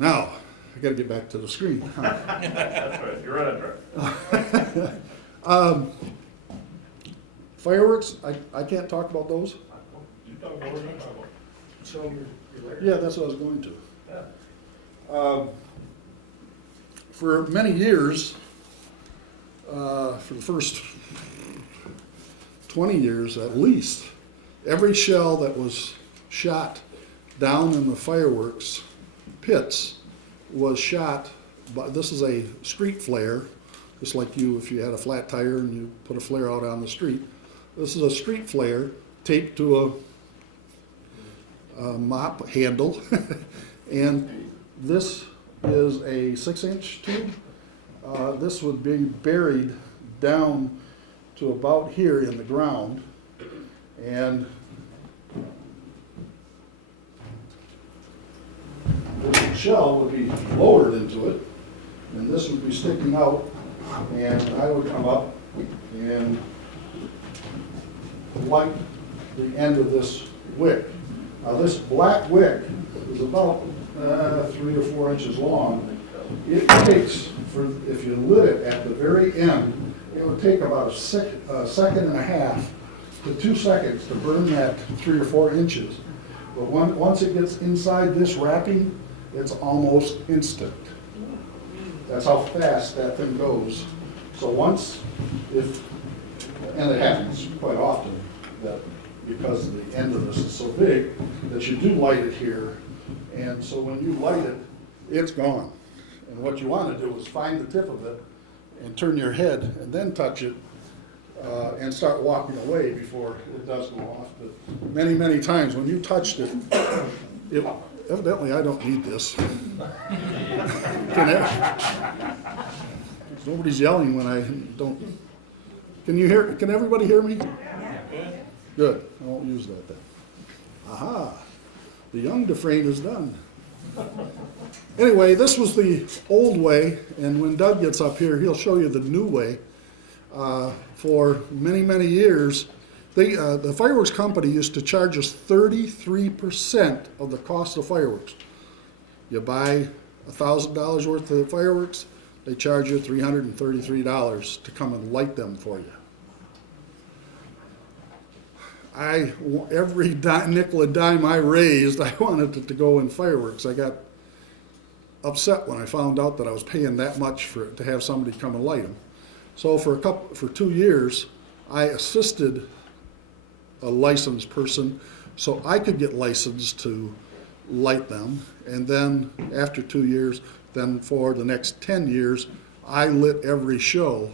Now, I gotta get back to the screen. That's right, you're right. Fireworks, I can't talk about those. You talk about it, I will. So, yeah, that's what I was going to. Yeah. For many years, for the first 20 years at least, every shell that was shot down in the fireworks pits was shot by, this is a street flare, just like if you had a flat tire and you put a flare out on the street. This is a street flare taped to a mop handle, and this is a 6-inch tube. This would be buried down to about here in the ground, and this shell would be lowered into it, and this would be sticking out, and I would come up and light the end of this wick. Now this black wick is about 3 or 4 inches long. It takes, if you lit it at the very end, it would take about a second and a half to 2 seconds to burn that 3 or 4 inches. But once it gets inside this wrapping, it's almost instant. That's how fast that thing goes. So once, and it happens quite often, that because the end of this is so big, that you do light it here, and so when you light it, it's gone. And what you want to do is find the tip of it and turn your head and then touch it and start walking away before it does go off. But many, many times when you touched it, evidently I don't need this. Nobody's yelling when I don't. Can everybody hear me? Good, I won't use that then. Aha, the young Dufresne is done. Anyway, this was the old way, and when Doug gets up here, he'll show you the new way. For many, many years, the fireworks company used to charge us 33% of the cost of fireworks. You buy $1,000 worth of fireworks, they charge you $333 to come and light them for you. Every nickel and dime I raised, I wanted it to go in fireworks. I got upset when I found out that I was paying that much to have somebody come and light them. So for 2 years, I assisted a licensed person so I could get licensed to light them. And then after 2 years, then for the next 10 years, I lit every show.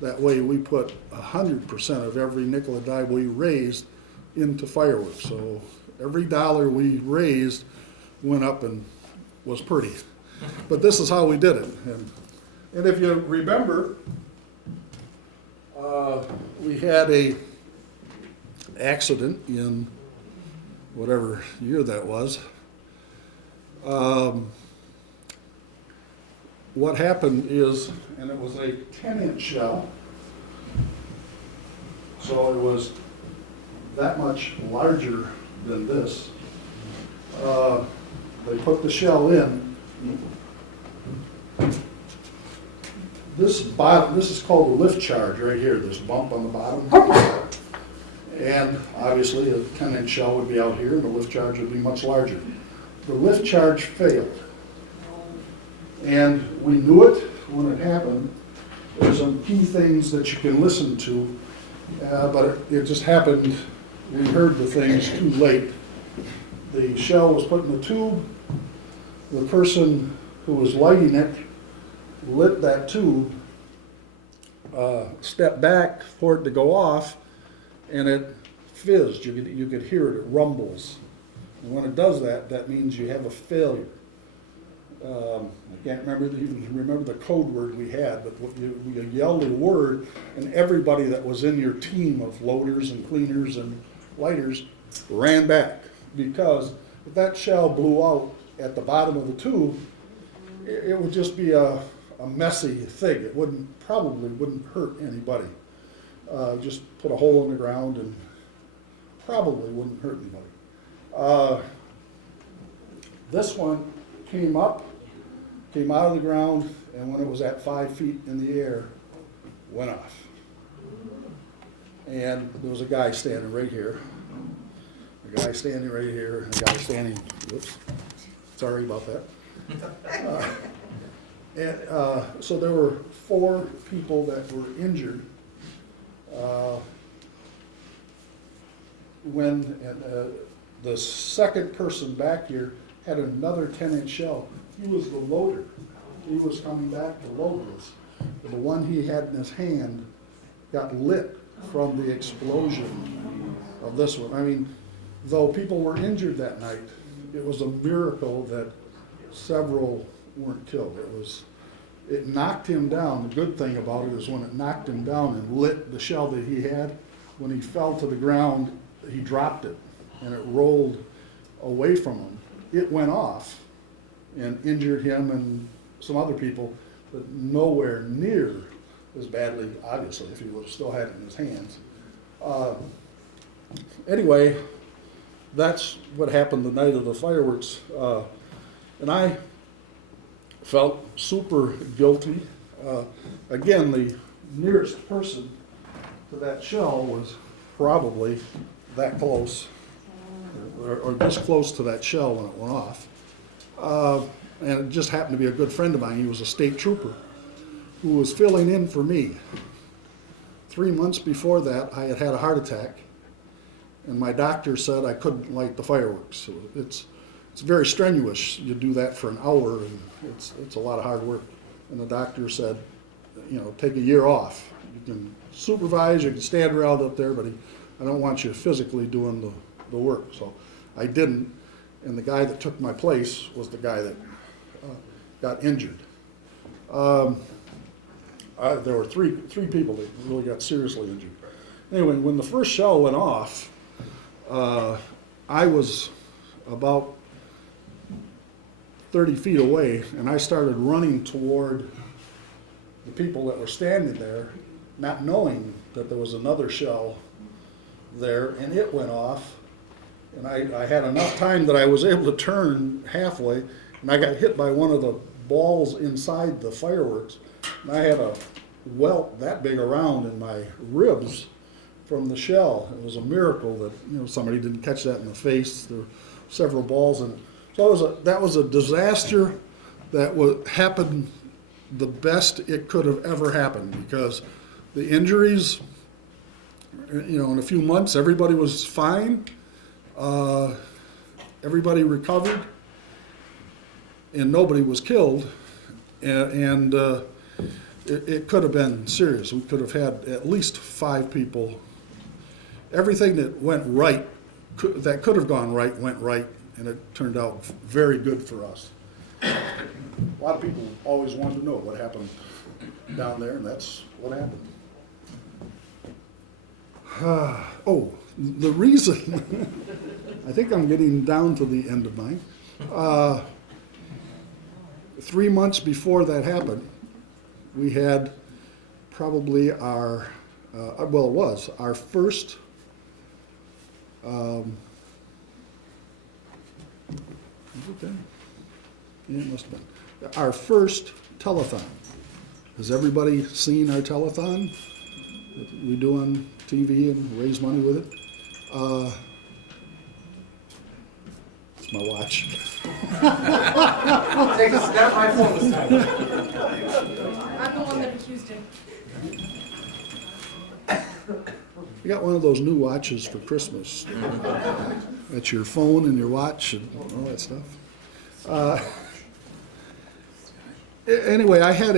That way we put 100% of every nickel and dime we raised into fireworks. So every dollar we raised went up and was pretty. But this is how we did it. And if you remember, we had a accident in whatever year that was. What happened is, and it was a 10-inch shell, so it was that much larger than this. They put the shell in. This is called a lift charge right here, this bump on the bottom. And obviously a 10-inch shell would be out here and the lift charge would be much larger. The lift charge failed. And we knew it when it happened. There's some key things that you can listen to, but it just happened. We heard the things too late. The shell was put in the tube. The person who was lighting it lit that tube stepped back for it to go off, and it fizzed. You could hear it. It rumbles. And when it does that, that means you have a failure. I can't even remember the code word we had, but you yelled a word, and everybody that was in your team of loaders and cleaners and lighters ran back, because if that shell blew out at the bottom of the tube, it would just be a messy thing. It probably wouldn't hurt anybody. Just put a hole in the ground and probably wouldn't hurt anybody. This one came out of the ground, and when it was at 5 feet in the air, went off. And there was a guy standing right here, a guy standing right here, and a guy standing, whoops, sorry about that. So there were 4 people that were injured when the second person back here had another 10-inch shell. He was the loader. He was coming back to load this. The one he had in his hand got lit from the explosion of this one. I mean, though people were injured that night, it was a miracle that several weren't killed. It knocked him down. The good thing about it is when it knocked him down and lit the shell that he had, when he fell to the ground, he dropped it, and it rolled away from him. It went off and injured him and some other people, but nowhere near as badly, obviously, if he would have still had it in his hands. Anyway, that's what happened the night of the fireworks. And I felt super guilty. Again, the nearest person to that shell was probably that close, or this close to that shell when it went off. And it just happened to be a good friend of mine. He was a state trooper who was filling in for me. 3 months before that, I had a heart attack, and my doctor said I couldn't light the fireworks. So it's very strenuous. You do that for an hour, and it's a lot of hard work. And the doctor said, take a year off. You can supervise, you can stand around up there, but I don't want you physically doing the work. So I didn't, and the guy that took my place was the guy that got injured. There were three people that really got seriously injured. Anyway, when the first shell went off, I was about 30 feet away, and I started running toward the people that were standing there, not knowing that there was another shell there, and it went off. And I had enough time that I was able to turn halfway, and I got hit by one of the balls inside the fireworks, and I had a welt that big around in my ribs from the shell. It was a miracle that somebody didn't catch that in the face. There were several balls, and so that was a disaster that happened the best it could have ever happened, because the injuries, in a few months, everybody was fine. Everybody recovered, and nobody was killed, and it could have been serious. We could have had at least 5 people. Everything that went right, that could have gone right, went right, and it turned out very good for us. A lot of people always wanted to know what happened down there, and that's what happened. The reason, I think I'm getting down to the end of mine. 3 months before that happened, we had probably our first is it then? Yeah, it must have been. Our first telethon. Has everybody seen our telethon that we do on TV and raise money with it? It's my watch. Take a step, my phone this time. I'm the one that accused him. You got one of those new watches for Christmas. That's your phone and your watch and all that stuff. Anyway, I had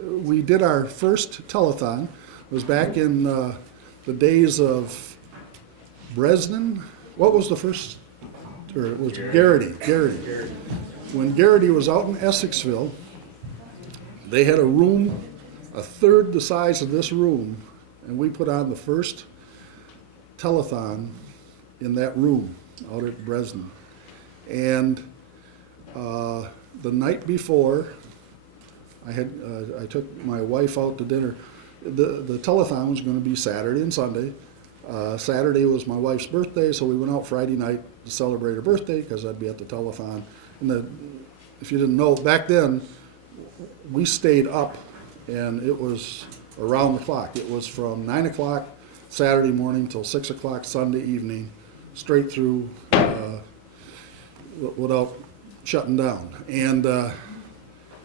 we did our first telethon. It was back in the days of Bresnan. What was the first? Or it was Garrity. When Garrity was out in Essexville, they had a room a third the size of this room, and we put on the first telethon in that room out at Bresnan. And the night before, I took my wife out to dinner. The telethon was going to be Saturday and Sunday. Saturday was my wife's birthday, so we went out Friday night to celebrate her birthday because I'd be at the telethon. And if you didn't know, back then we stayed up, and it was around the clock. It was from 9 o'clock Saturday morning till 6 o'clock Sunday evening, straight through without shutting down. And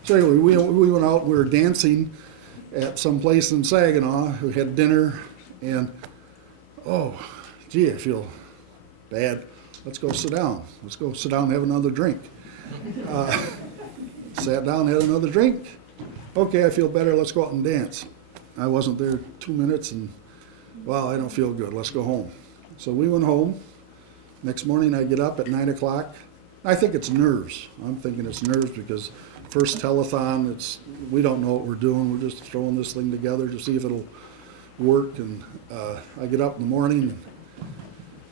so anyway, we went out and we were dancing at some place in Saginaw. We had dinner, and oh, gee, I feel bad. Let's go sit down. Let's go sit down and have another drink. Sat down, had another drink. Okay, I feel better. Let's go out and dance. I wasn't there 2 minutes, and well, I don't feel good. Let's go home. So we went home. Next morning, I get up at 9 o'clock. I think it's nerves. I'm thinking it's nerves because first telethon, we don't know what we're doing. We're just throwing this thing together to see if it'll work. And I get up in the morning and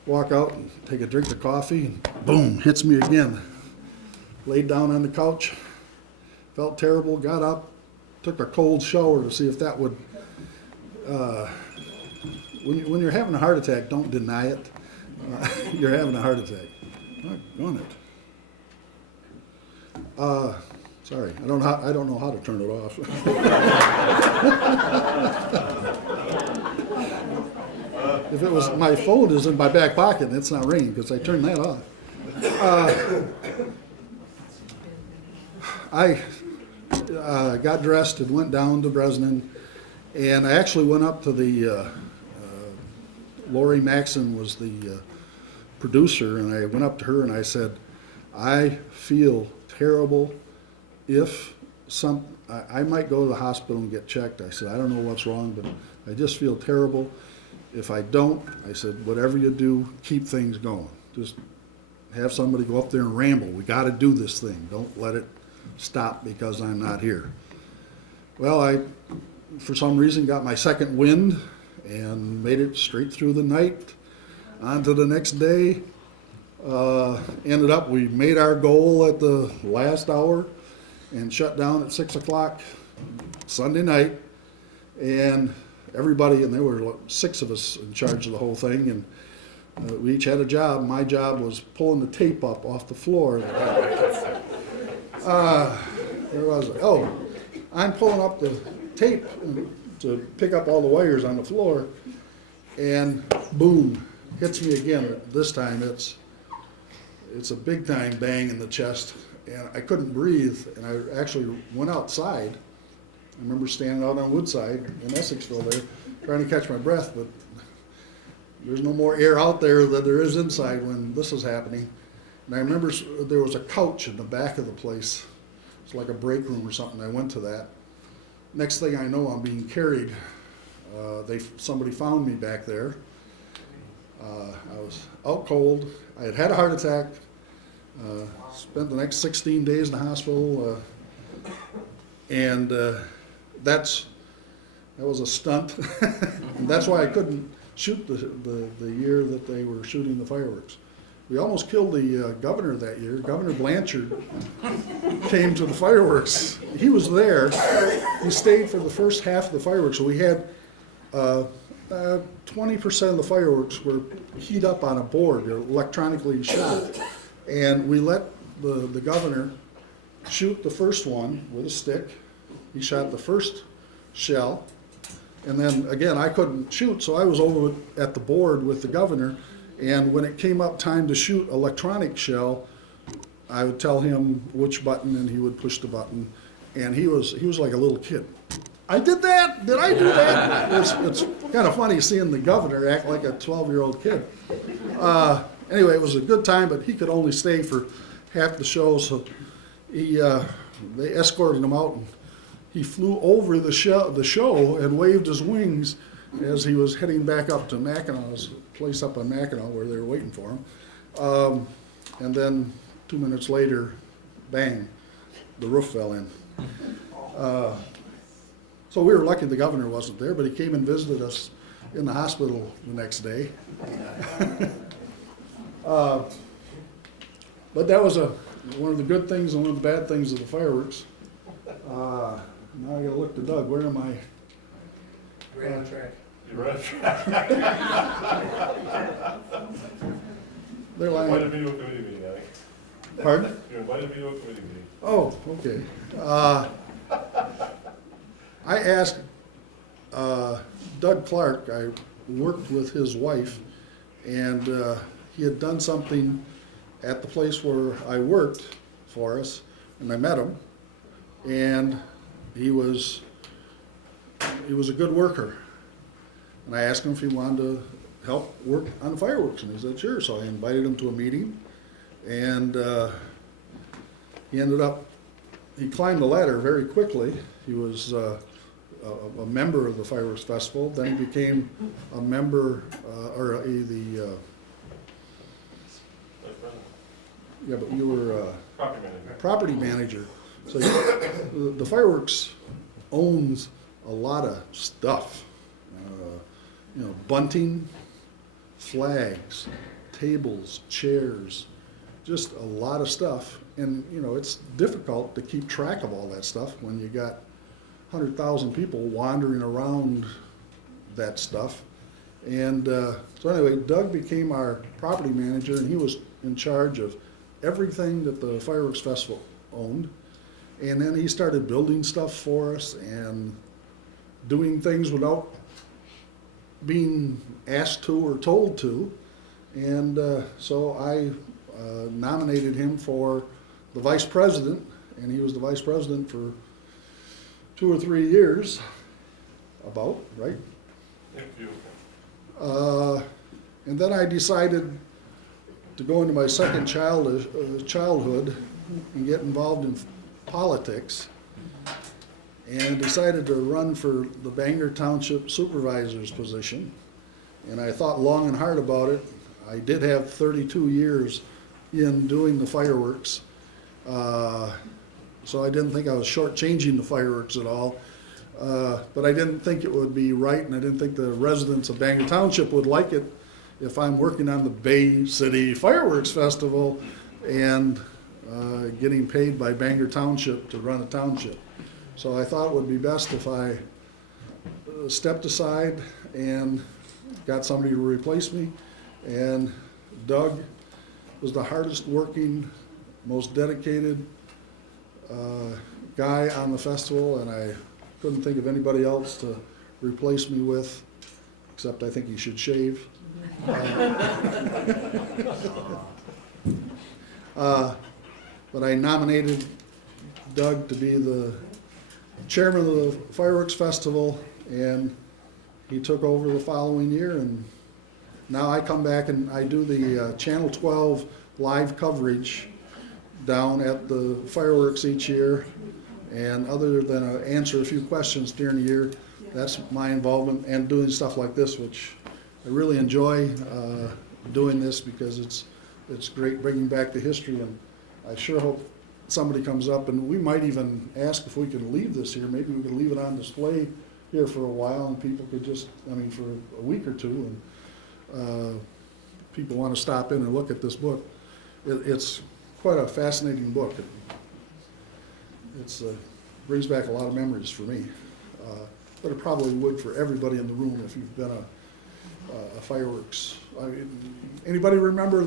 walk out and take a drink of coffee, and boom, hits me again. Laid down on the couch, felt terrible, got up, took a cold shower to see if that would, when you're having a heart attack, don't deny it. You're having a heart attack. Doggone it. Sorry, I don't know how to turn it off. If it was, my phone is in my back pocket and it's not ringing because I turned that off. I got dressed and went down to Bresnan, and I actually went up to the, Lori Maxon was the producer, and I went up to her and I said, I feel terrible. I might go to the hospital and get checked. I said, I don't know what's wrong, but I just feel terrible. If I don't, I said, whatever you do, keep things going. Just have somebody go up there and ramble. We got to do this thing. Don't let it stop because I'm not here. Well, I, for some reason, got my second wind and made it straight through the night. On to the next day. Ended up, we made our goal at the last hour and shut down at 6 o'clock Sunday night. And everybody, and there were like 6 of us in charge of the whole thing, and we each had a job. My job was pulling the tape up off the floor. Where was it? Oh, I'm pulling up the tape to pick up all the wires on the floor, and boom, hits me again. This time it's a big time bang in the chest, and I couldn't breathe, and I actually went outside. I remember standing out on Woodside in Essexville there, trying to catch my breath, but there's no more air out there than there is inside when this was happening. And I remember there was a couch in the back of the place. It's like a break room or something. I went to that. Next thing I know, I'm being carried. Somebody found me back there. I was out cold. I had had a heart attack. Spent the next 16 days in the hospital. And that was a stunt. And that's why I couldn't shoot the year that they were shooting the fireworks. We almost killed the governor that year. Governor Blanchard came to the fireworks. He was there. He stayed for the first half of the fireworks. So we had 20% of the fireworks were keyed up on a board, electronically shot. And we let the governor shoot the first one with a stick. He shot the first shell. And then, again, I couldn't shoot, so I was over at the board with the governor. And when it came up time to shoot electronic shell, I would tell him which button, and he would push the button. And he was like a little kid. I did that? Did I do that? It's kind of funny seeing the governor act like a 12-year-old kid. Anyway, it was a good time, but he could only stay for half the show, so they escorted him out. And he flew over the show and waved his wings as he was heading back up to Mackinaw's place up on Mackinac where they were waiting for him. And then 2 minutes later, bang, the roof fell in. So we were lucky the governor wasn't there, but he came and visited us in the hospital the next day. But that was one of the good things and one of the bad things of the fireworks. Now I gotta look to Doug. Where am I? You're right on track. They're Invited lying. me to a committee meeting, I think. Pardon? You invited me to a committee meeting. Oh, okay. I asked Doug Clark, I worked with his wife, and he had done something at the place where I worked for us, and I met him, and he was a good worker. And I asked him if he wanted to help work on the fireworks, and he said, sure. So I invited him to a meeting, and he climbed the ladder very quickly. He was a member of the fireworks festival. Then he became a member, yeah, but you were Property manager. property manager. So the fireworks owns a lot of stuff. Bunting, flags, tables, chairs, just a lot of stuff. And, it's difficult to keep track of all that stuff when you got 100,000 people wandering around that stuff. And so anyway, Doug became our property manager, and he was in charge of everything that the fireworks festival owned. And then he started building stuff for us and doing things without being asked to or told to. And so I nominated him for the vice president, and he was the vice president for 2 or 3 years, about, right? Thank you. And then I decided to go into my second childhood and get involved in politics, and decided to run for the Bangor Township Supervisor's position. And I thought long and hard about it. I did have 32 years in doing the fireworks, so I didn't think I was shortchanging the fireworks at all. But I didn't think it would be right, and I didn't think the residents of Bangor Township would like it if I'm working on the Bay City Fireworks Festival and getting paid by Bangor Township to run a township. So I thought it would be best if I stepped aside and got somebody to replace me. And Doug was the hardest working, most dedicated guy on the festival, and I couldn't think of anybody else to replace me with, except I think he should shave. But I nominated Doug to be the chairman of the fireworks festival, and he took over the following year, and now I come back and I do the Channel 12 live coverage down at the fireworks each year. And other than answer a few questions during the year, that's my involvement, and doing stuff like this, which I really enjoy doing this because it's great bringing back the history. And I sure hope somebody comes up, and we might even ask if we can leave this here. Maybe we could leave it on display here for a while, and people could just, for a week or two, and people want to stop in and look at this book. It's quite a fascinating book. It brings back a lot of memories for me, but it probably would for everybody in the room if you've been a fireworks. Anybody remember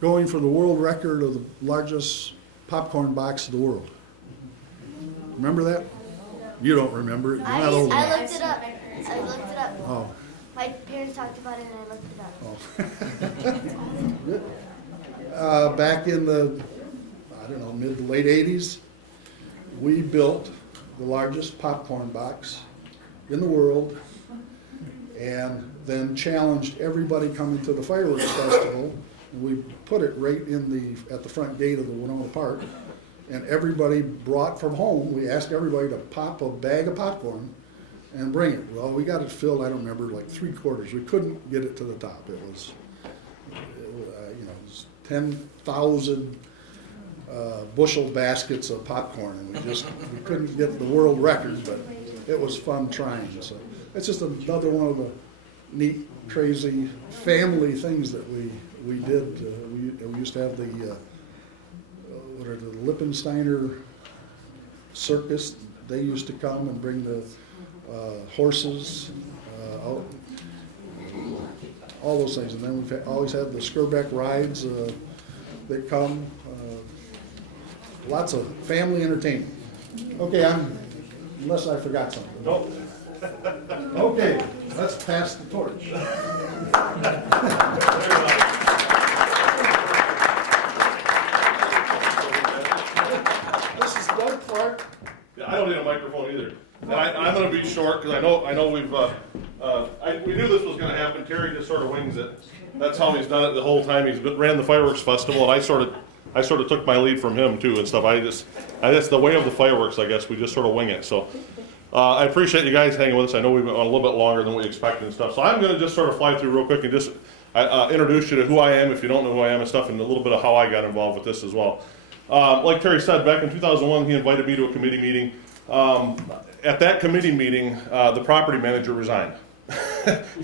going for the world record of the largest popcorn box in the world? Remember that? You don't remember it. You're not old enough. I looked it up. I looked it up. Oh. My parents talked about it and I looked it up. Oh. Back in the, mid to late 80s, we built the largest popcorn box in the world, and then challenged everybody coming to the fireworks festival. And we put it right at the front gate of the Winona Park, and everybody brought from home, we asked everybody to pop a bag of popcorn and bring it. Well, we got it filled, I don't remember, like 3/4. We couldn't get it to the top. It was 10,000 bushel baskets of popcorn, and we couldn't get the world record, but it was fun trying. So it's just another one of the neat, crazy family things that we did. We used to have the Lippensteiner circus. They used to come and bring the horses out, all those things. And then we've always had the Skirbeck rides that come. Lots of family entertainment. Okay, unless I forgot something. Nope. Okay, let's pass the torch. This is Doug Clark. Yeah, I don't need a microphone either. And I'm going to be short because I know we've we knew this was going to happen. Terry just sort of wings it. That's how he's done it the whole time. He's ran the fireworks festival, and I sort of took my lead from him too and stuff. That's the way of the fireworks, I guess. We just sort of wing it. So I appreciate you guys hanging with us. I know we've been on a little bit longer than we expected and stuff. So I'm going to just sort of fly through real quick and just introduce you to who I am if you don't know who I am and stuff, and a little bit of how I got involved with this as well. Like Terry said, back in 2001, he invited me to a committee meeting. At that committee meeting, the property manager resigned.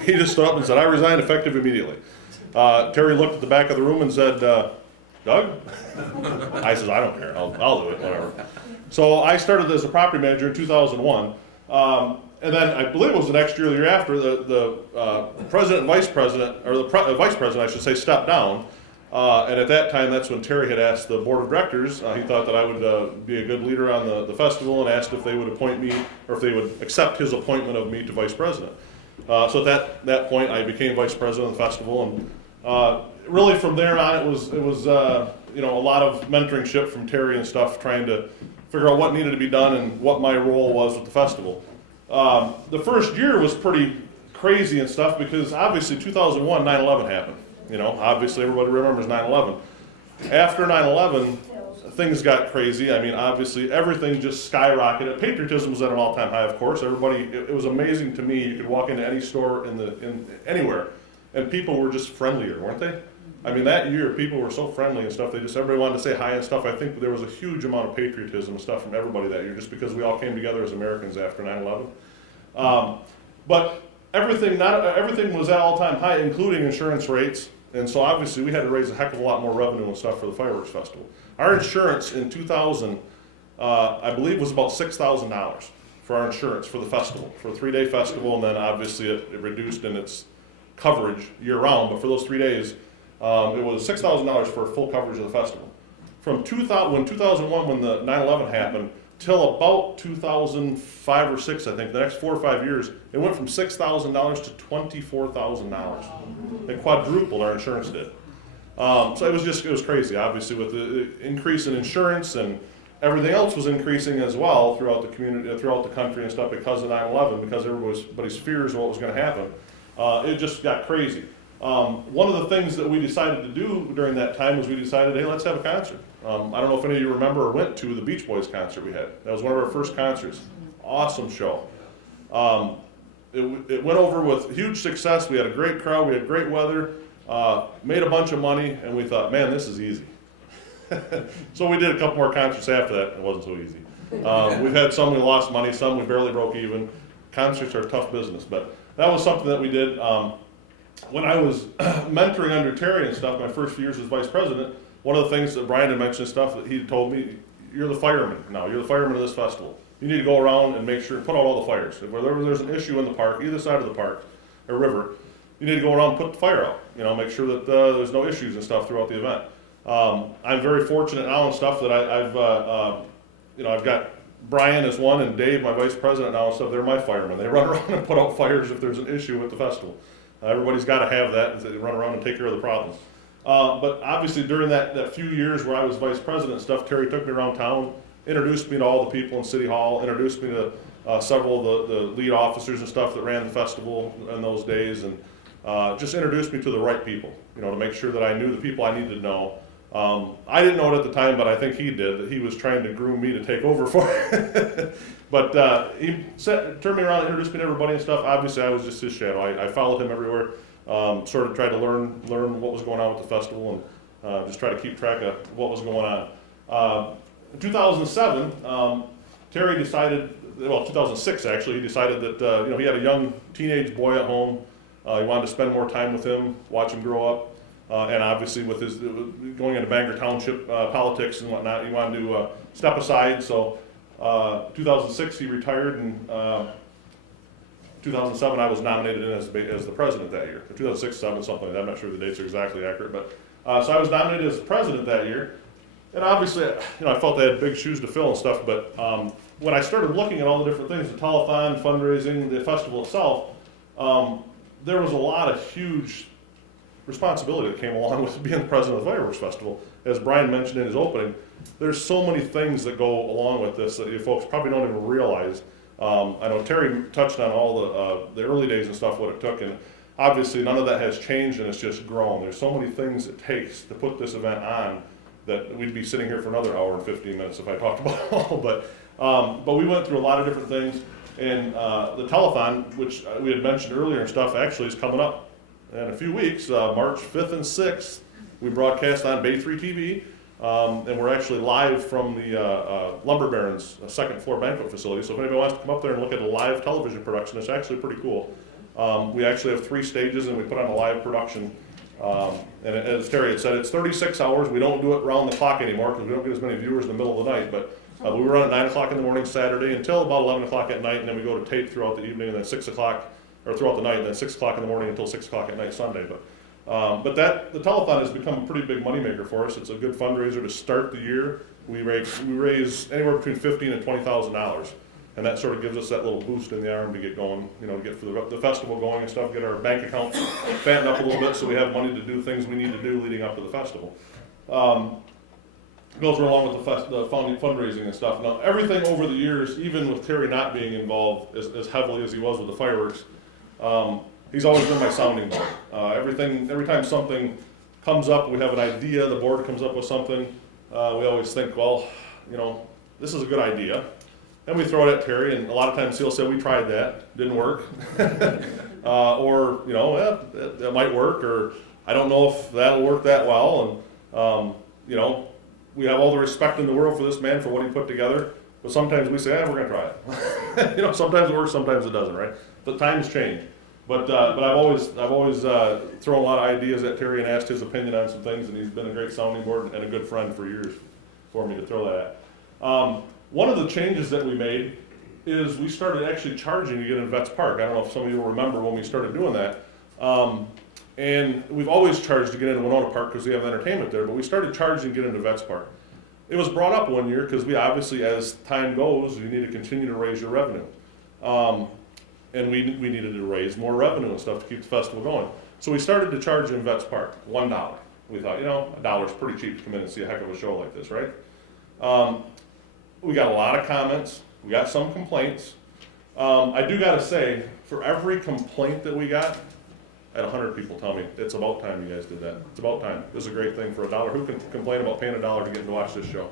He just stood up and said, "I resign effective immediately." Terry looked at the back of the room and said, "Doug?" I said, "I don't care. I'll do it, whatever." So I started as a property manager in 2001. And then I believe it was the next year or the year after, the president and vice president, or the vice president, I should say, stepped down. And at that time, that's when Terry had asked the board of directors. He thought that I would be a good leader on the festival, and asked if they would appoint me, or if they would accept his appointment of me to vice president. So at that point, I became vice president of the festival, and really from there on, it was a lot of mentorship from Terry and stuff, trying to figure out what needed to be done and what my role was with the festival. The first year was pretty crazy and stuff because obviously 2001, 9/11 happened. Obviously everybody remembers 9/11. After 9/11, things got crazy. I mean, obviously everything just skyrocketed. Patriotism was at an all-time high, of course. It was amazing to me. You could walk into any store in anywhere, and people were just friendlier, weren't they? I mean, that year people were so friendly and stuff. Everybody wanted to say hi and stuff. I think there was a huge amount of patriotism and stuff from everybody that year, just because we all came together as Americans after 9/11. But everything was at all-time high, including insurance rates. And so obviously we had to raise a heck of a lot more revenue and stuff for the fireworks festival. Our insurance in 2000, I believe, was about $6,000 for our insurance for the festival, for a 3-day festival, and then obviously it reduced in its coverage year-round. But for those 3 days, it was $6,000 for full coverage of the festival. From 2001, when the 9/11 happened, till about 2005 or 6, I think, the next 4 or 5 years, it went from $6,000 to $24,000. It quadrupled, our insurance did. So it was crazy, obviously, with the increase in insurance, and everything else was increasing as well throughout the community, throughout the country and stuff because of 9/11, because everybody's fears of what was going to happen. It just got crazy. One of the things that we decided to do during that time was we decided, hey, let's have a concert. I don't know if any of you remember or went to the Beach Boys concert we had. That was one of our first concerts. Awesome show. It went over with huge success. We had a great crowd. We had great weather. Made a bunch of money, and we thought, man, this is easy. So we did a couple more concerts after that. It wasn't so easy. We've had some we lost money, some we barely broke even. Concerts are tough business, but that was something that we did. When I was mentoring under Terry and stuff, my first few years as vice president, one of the things that Brian had mentioned stuff that he told me, you're the fireman now. You're the fireman of this festival. You need to go around and make sure, put out all the fires. If there's an issue in the park, either side of the park or river, you need to go around and put the fire out. Make sure that there's no issues and stuff throughout the event. I'm very fortunate now and stuff that I've got Brian as one and Dave, my vice president now and stuff. They're my firemen. They run around and put out fires if there's an issue with the festival. Everybody's got to have that. They run around and take care of the problems. But obviously during that few years where I was vice president and stuff, Terry took me around town, introduced me to all the people in City Hall, introduced me to several of the lead officers and stuff that ran the festival in those days, and just introduced me to the right people, to make sure that I knew the people I needed to know. I didn't know it at the time, but I think he did, that he was trying to groom me to take over for him. But he turned me around, introduced me to everybody and stuff. Obviously, I was just his shadow. I followed him everywhere, sort of tried to learn what was going on with the festival, and just try to keep track of what was going on. In 2007, Terry decided, well, 2006 actually, he decided that he had a young teenage boy at home. He wanted to spend more time with him, watch him grow up. And obviously with his going into Bangor Township politics and whatnot, he wanted to step aside. So 2006 he retired, and 2007 I was nominated in as the president that year. 2006, 7, something like that. I'm not sure the dates are exactly accurate, but so I was nominated as president that year. And obviously, I felt I had big shoes to fill and stuff. But when I started looking at all the different things, the telethon, fundraising, the festival itself, there was a lot of huge responsibility that came along with being the president of the Fireworks Festival. As Brian mentioned in his opening, there's so many things that go along with this that you folks probably don't even realize. I know Terry touched on all the early days and stuff, what it took, and obviously none of that has changed, and it's just grown. There's so many things it takes to put this event on that we'd be sitting here for another hour and 15 minutes if I talked about it all. But we went through a lot of different things, and the telethon, which we had mentioned earlier and stuff, actually is coming up in a few weeks, March 5th and 6th. We broadcast on Bay 3 TV, and we're actually live from the Lumber Barons second floor banquet facility. So if anybody wants to come up there and look at a live television production, it's actually pretty cool. We actually have 3 stages, and we put on a live production. And as Terry had said, it's 36 hours. We don't do it round the clock anymore because we don't get as many viewers in the middle of the night. But we run at 9 o'clock in the morning Saturday until about 11 o'clock at night, and then we go to tape throughout the evening, and then 6 o'clock, or throughout the night, and then 6 o'clock in the morning until 6 o'clock at night Sunday. But the telethon has become a pretty big moneymaker for us. It's a good fundraiser to start the year. We raise anywhere between $15,000 and $20,000, and that sort of gives us that little boost in the arm to get going, to get for the festival going and stuff, get our bank account fattened up a little bit so we have money to do things we need to do leading up to the festival. Goes along with the fundraising and stuff. Now, everything over the years, even with Terry not being involved as heavily as he was with the fireworks, he's always been my sounding board. Every time something comes up, we have an idea, the board comes up with something, we always think, well, this is a good idea. And we throw it at Terry, and a lot of times he'll say, we tried that, didn't work. Or, it might work, or I don't know if that'll work that well. And, we have all the respect in the world for this man, for what he put together. But sometimes we say, we're going to try it. Sometimes it works, sometimes it doesn't, right? But times change. But I've always thrown a lot of ideas at Terry and asked his opinion on some things, and he's been a great sounding board and a good friend for years for me to throw that at. One of the changes that we made is we started actually charging to get in Vets Park. I don't know if some of you will remember when we started doing that. And we've always charged to get into Winona Park because we have entertainment there, but we started charging to get into Vets Park. It was brought up one year because we obviously, as time goes, you need to continue to raise your revenue. And we needed to raise more revenue and stuff to keep the festival going. So we started to charge in Vets Park, $1. We thought, $1 is pretty cheap to come in and see a heck of a show like this, right? We got a lot of comments. We got some complaints. I do got to say, for every complaint that we got, I had 100 people tell me, it's about time you guys did that. It's about time. This is a great thing for $1. Who can complain about paying $1 to get to watch this show?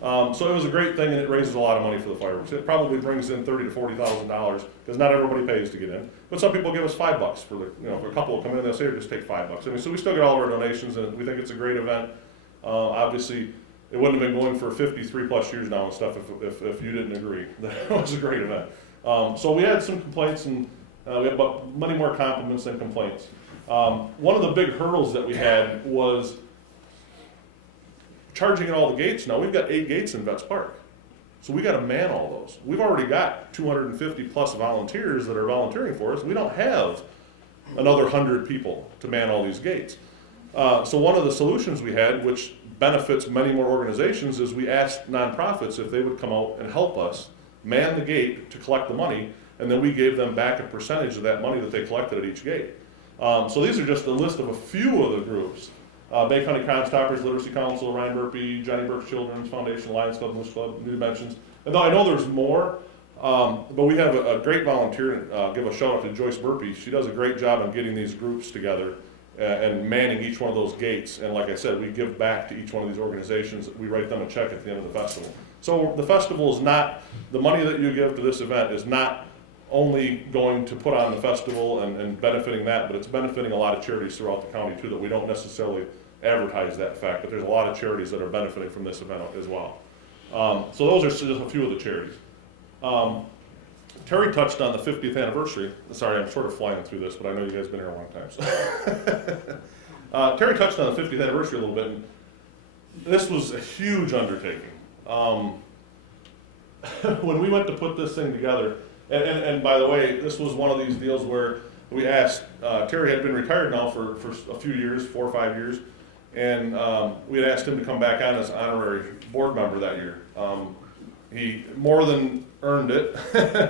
So it was a great thing, and it raises a lot of money for the fireworks. It probably brings in $30,000 to $40,000 because not everybody pays to get in. But some people give us $5 for for a couple will come in and they'll say, just take $5. So we still get all of our donations, and we think it's a great event. Obviously, it wouldn't have been going for 53 plus years now and stuff if you didn't agree. That was a great event. So we had some complaints, and we had about many more compliments than complaints. One of the big hurdles that we had was charging at all the gates. Now we've got 8 gates in Vets Park, so we got to man all those. We've already got 250 plus volunteers that are volunteering for us. We don't have another 100 people to man all these gates. So one of the solutions we had, which benefits many more organizations, is we asked nonprofits if they would come out and help us man the gate to collect the money, and then we gave them back a percentage of that money that they collected at each gate. So these are just a list of a few of the groups. Bay County Crime Stoppers, Literacy Council, Ryan Burpee, Johnny Burke Children's Foundation, Lions Club, Moose Club, New Dimensions. And though I know there's more, but we have a great volunteer, give a shout out to Joyce Burpee. She does a great job in getting these groups together and manning each one of those gates. And like I said, we give back to each one of these organizations. We write them a check at the end of the festival. So the festival is not, the money that you give to this event is not only going to put on the festival and benefiting that, but it's benefiting a lot of charities throughout the county too, that we don't necessarily advertise that fact, but there's a lot of charities that are benefiting from this event as well. So those are just a few of the charities. Terry touched on the 50th anniversary. Sorry, I'm sort of flying through this, but I know you guys have been here a long time. So. Terry touched on the 50th anniversary a little bit, and this was a huge undertaking. When we went to put this thing together, and by the way, this was one of these deals where we asked, Terry had been retired now for a few years, 4 or 5 years, and we had asked him to come back on as honorary board member that year. He more than earned it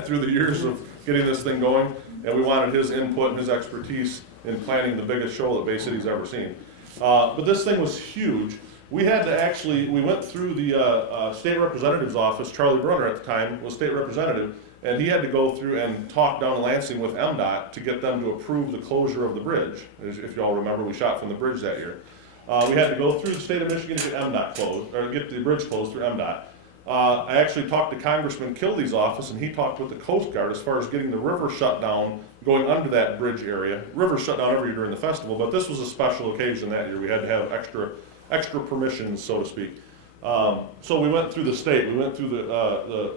through the years of getting this thing going, and we wanted his input and his expertise in planning the biggest show that Bay City's ever seen. But this thing was huge. We had to actually, we went through the state representative's office. Charlie Brunner at the time was state representative, and he had to go through and talk down in Lansing with MDOT to get them to approve the closure of the bridge. If you all remember, we shot from the bridge that year. We had to go through the state of Michigan to get MDOT closed, or get the bridge closed through MDOT. I actually talked to Congressman Kilday's office, and he talked with the Coast Guard as far as getting the river shut down, going under that bridge area. Rivers shut down every year during the festival, but this was a special occasion that year. We had to have extra permissions, so to speak. So we went through the state, we went through the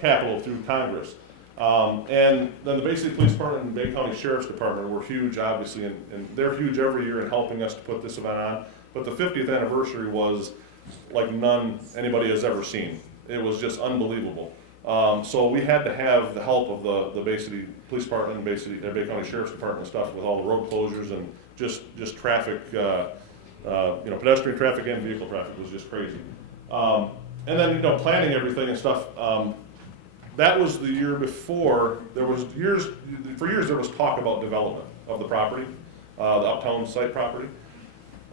Capitol, through Congress. And then the Bay City Police Department and Bay County Sheriff's Department were huge, obviously, and they're huge every year in helping us to put this event on. But the 50th anniversary was like none anybody has ever seen. It was just unbelievable. So we had to have the help of the Bay City Police Department and Bay County Sheriff's Department and stuff with all the road closures and just traffic, pedestrian traffic and vehicle traffic was just crazy. And then, planning everything and stuff. That was the year before. For years there was talk about development of the property, the uptown site property.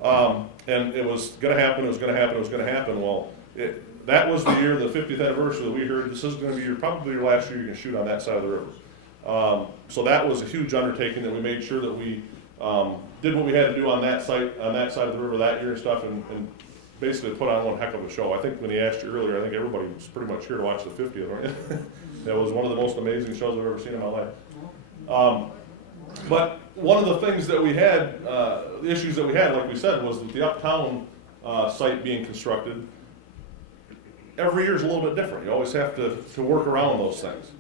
And it was going to happen, it was going to happen, it was going to happen. Well, that was the year, the 50th anniversary, that we heard this is going to be probably your last year you can shoot on that side of the river. So that was a huge undertaking that we made sure that we did what we had to do on that side of the river that year and stuff, and basically put on one heck of a show. I think when he asked you earlier, I think everybody was pretty much here to watch the 50th, right? That was one of the most amazing shows I've ever seen in my life. But one of the things that we had, the issues that we had, like we said, was that the uptown site being constructed, every year is a little bit different. You always have to work around those things.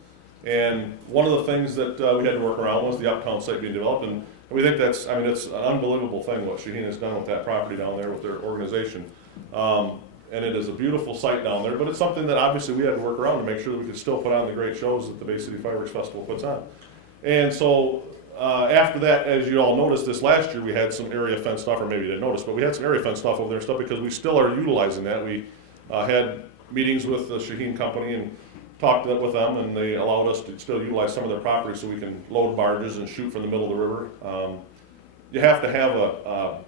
And one of the things that we had to work around was the uptown site being developed, and we think it's an unbelievable thing what Shaheen has done with that property down there with their organization. And it is a beautiful site down there, but it's something that obviously we had to work around to make sure that we could still put on the great shows that the Bay City Fireworks Festival puts on. And so after that, as you all noticed, this last year we had some area fenced off, or maybe you didn't notice, but we had some area fenced off over there and stuff because we still are utilizing that. We had meetings with the Shaheen Company and talked with them, and they allowed us to still utilize some of their property so we can load barges and shoot from the middle of the river. You have to have a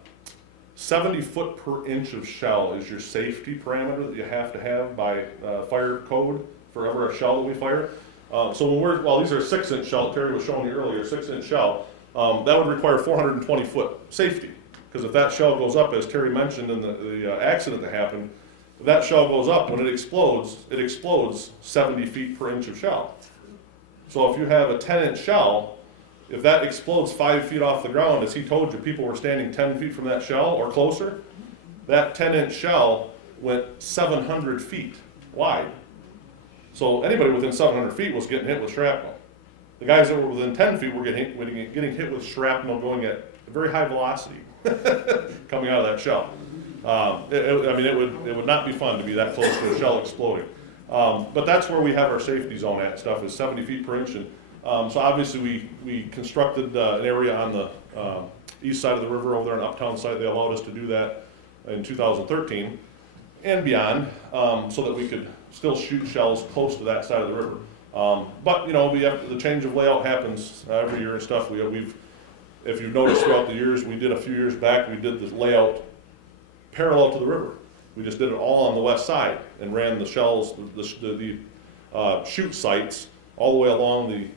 70 foot per inch of shell is your safety parameter that you have to have by fire code for every shell that we fire. So these are 6-inch shell, Terry was showing you earlier, 6-inch shell, that would require 420 foot safety. Because if that shell goes up, as Terry mentioned in the accident that happened, if that shell goes up, when it explodes 70 feet per inch of shell. So if you have a 10-inch shell, if that explodes 5 feet off the ground, as he told you, people were standing 10 feet from that shell or closer, that 10-inch shell went 700 feet wide. So anybody within 700 feet was getting hit with shrapnel. The guys that were within 10 feet were getting hit with shrapnel going at a very high velocity coming out of that shell. It would not be fun to be that close to a shell exploding. But that's where we have our safety zone at stuff, is 70 feet per inch. And so obviously we constructed an area on the east side of the river over there on the uptown side. They allowed us to do that in 2013 and beyond, so that we could still shoot shells close to that side of the river. But we have the change of layout happens every year and stuff. If you've noticed throughout the years, we did a few years back, we did this layout parallel to the river. We just did it all on the west side and ran the shells, the shoot sites all the way along the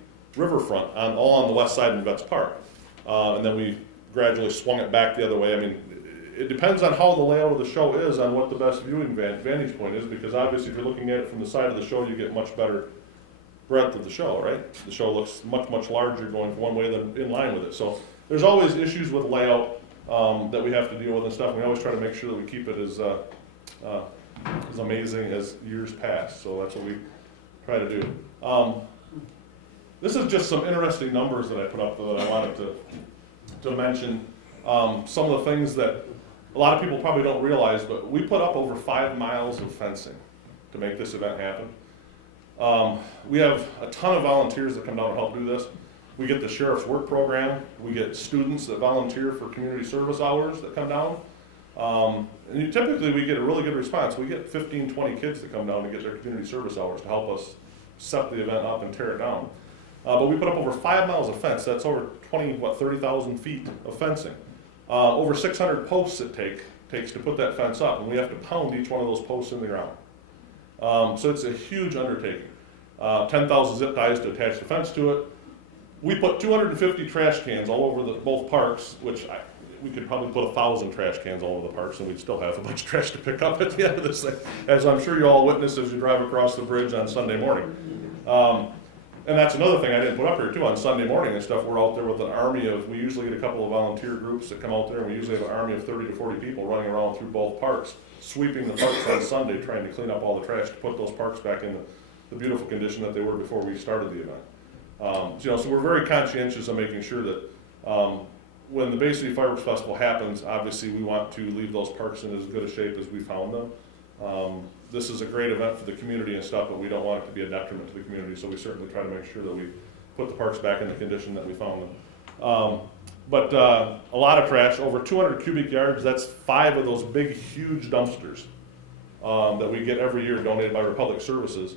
riverfront, all on the west side in Betts Park. And then we gradually swung it back the other way. I mean, it depends on how the layout of the show is on what the best viewing vantage point is, because obviously if you're looking at it from the side of the show, you get much better breadth of the show, right? The show looks much, much larger going one way than in line with it. So there's always issues with layout that we have to deal with and stuff. We always try to make sure that we keep it as amazing as years past. So that's what we try to do. This is just some interesting numbers that I put up that I wanted to mention. Some of the things that a lot of people probably don't realize, but we put up over 5 miles of fencing to make this event happen. We have a ton of volunteers that come down and help do this. We get the sheriff's work program. We get students that volunteer for community service hours that come down. And typically we get a really good response. We get 15, 20 kids that come down to get their community service hours to help us set the event up and tear it down. But we put up over 5 miles of fence. That's over 30,000 feet of fencing. Over 600 posts it takes to put that fence up, and we have to pound each one of those posts in the ground. So it's a huge undertaking. 10,000 zip ties to attach the fence to it. We put 250 trash cans all over both parks, which we could probably put 1,000 trash cans all over the parks, and we'd still have a bunch of trash to pick up at the end of this thing, as I'm sure you all witnessed as you drive across the bridge on Sunday morning. And that's another thing I didn't put up here too. On Sunday morning and stuff, we're out there with an army of, we usually get a couple of volunteer groups that come out there, and we usually have an army of 30 to 40 people running around through both parks, sweeping the parks on Sunday, trying to clean up all the trash to put those parks back in the beautiful condition that they were before we started the event. So we're very conscientious of making sure that when the Bay City Fireworks Festival happens, obviously we want to leave those parks in as good a shape as we found them. This is a great event for the community and stuff, but we don't want it to be a detriment to the community, so we certainly try to make sure that we put the parks back in the condition that we found them. But a lot of trash, over 200 cubic yards, that's 5 of those big, huge dumpsters that we get every year donated by Republic Services,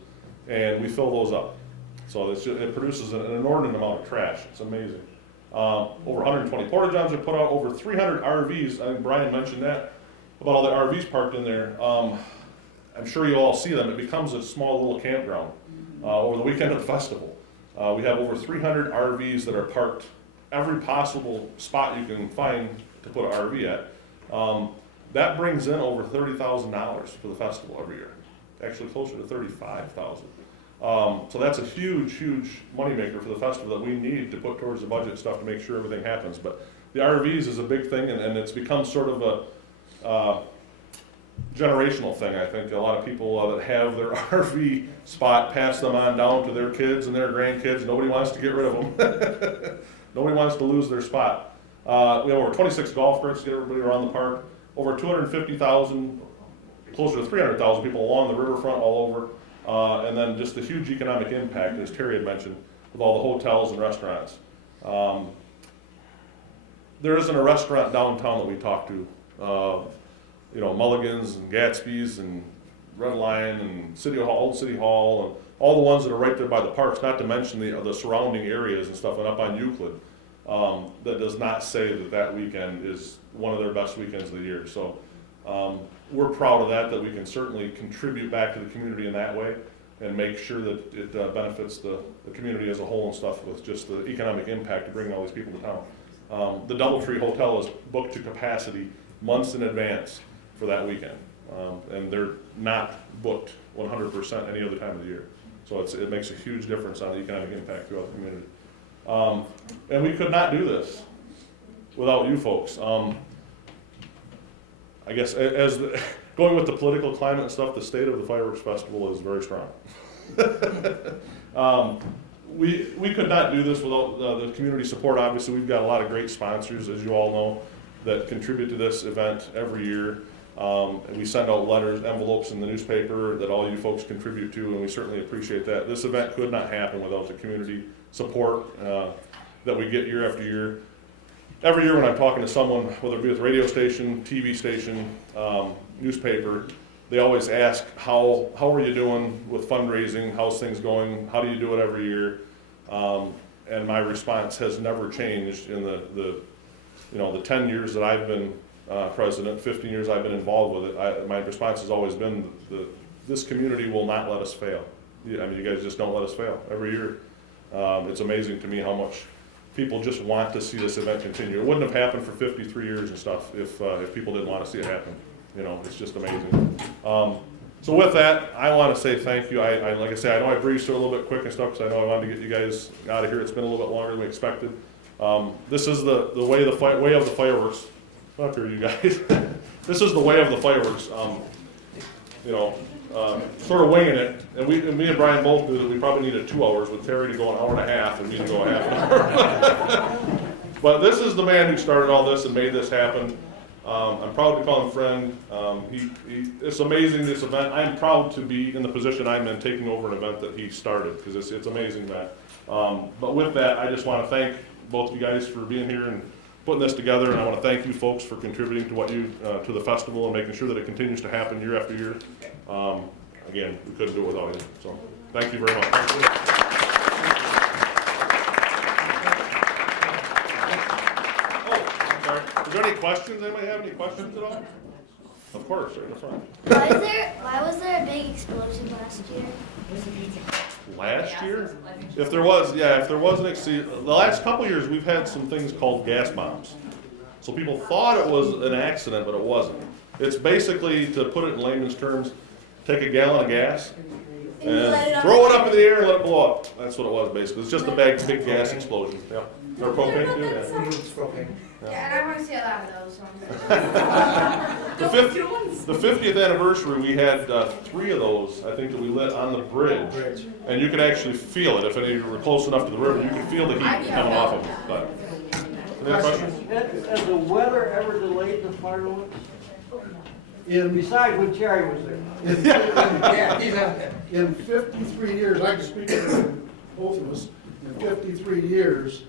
and we fill those up. So it produces an inordinate amount of trash. It's amazing. Over 120 porta johns are put out, over 300 RVs. I think Brian mentioned that, about all the RVs parked in there. I'm sure you all see them. It becomes a small little campground over the weekend of the festival. We have over 300 RVs that are parked every possible spot you can find to put an RV at. That brings in over $30,000 for the festival every year. Actually closer to $35,000. So that's a huge, huge moneymaker for the festival that we need to put towards the budget stuff to make sure everything happens. But the RVs is a big thing, and it's become sort of a generational thing. I think a lot of people that have their RV spot pass them on down to their kids and their grandkids. Nobody wants to get rid of them. Nobody wants to lose their spot. We have over 26 golf carts to get everybody around the park. Over 250,000, closer to 300,000 people along the riverfront all over. And then just the huge economic impact, as Terry had mentioned, with all the hotels and restaurants. There isn't a restaurant downtown that we talk to. Mulligan's and Gatsby's and Red Lion and City Hall, Old City Hall, and all the ones that are right there by the parks, not to mention the surrounding areas and stuff, and up on Euclid, that does not say that weekend is one of their best weekends of the year. So we're proud of that we can certainly contribute back to the community in that way and make sure that it benefits the community as a whole and stuff with just the economic impact of bringing all these people to town. The Doubletree Hotel is booked to capacity months in advance for that weekend, and they're not booked 100% any other time of the year. So it makes a huge difference on the economic impact throughout the community. And we could not do this without you folks. I guess going with the political climate and stuff, the state of the Fireworks Festival is very strong. We could not do this without the community support. Obviously, we've got a lot of great sponsors, as you all know, that contribute to this event every year. And we send out letters, envelopes in the newspaper that all you folks contribute to, and we certainly appreciate that. This event could not happen without the community support that we get year after year. Every year when I'm talking to someone, whether it be with radio station, TV station, newspaper, they always ask, how are you doing with fundraising? How's things going? How do you do it every year? And my response has never changed in the 10 years that I've been president, 15 years I've been involved with it. My response has always been this community will not let us fail. You guys just don't let us fail every year. It's amazing to me how much people just want to see this event continue. It wouldn't have happened for 53 years and stuff if people didn't want to see it happen. You know, it's just amazing. So with that, I want to say thank you. I like I say, I know I breezed through a little bit quick and stuff because I know I wanted to get you guys out of here. It's been a little bit longer than we expected. This is the way of the fireworks. Up here, you guys. This is the way of the fireworks. You know, sort of winging it. And me and Brian both knew that we probably needed 2 hours with Terry to go an hour and a half and me to go a half an hour. But this is the man who started all this and made this happen. I'm proud to call him friend. It's amazing, this event. I'm proud to be in the position I'm in, taking over an event that he started, because it's amazing that. But with that, I just want to thank both of you guys for being here and putting this together, and I want to thank you folks for contributing to what you to the festival and making sure that it continues to happen year after year. Again, we couldn't do it without you. So thank you very much. Is there any questions? Anybody have any questions at all? Of course, right in the front. Why was there a big explosion last year? Last year? If there was the last couple of years we've had some things called gas bombs. So people thought it was an accident, but it wasn't. It's basically, to put it in layman's terms, take a gallon of gas and throw it up in the air and let it blow up. That's what it was basically. It's just a big gas explosion. Yeah. Or propane too? Yeah. It's propane. Yeah, and I want to see a lot of those. The 50th anniversary, we had 3 of those, I think, that we lit on the bridge. And you could actually feel it. If any of you were close enough to the river, you could feel the heat coming off of it. But, any questions? Has the weather ever delayed the fireworks? Besides when Terry was there. Yeah, he's out there. In 53 years, I can speak for both of us, in 53 years,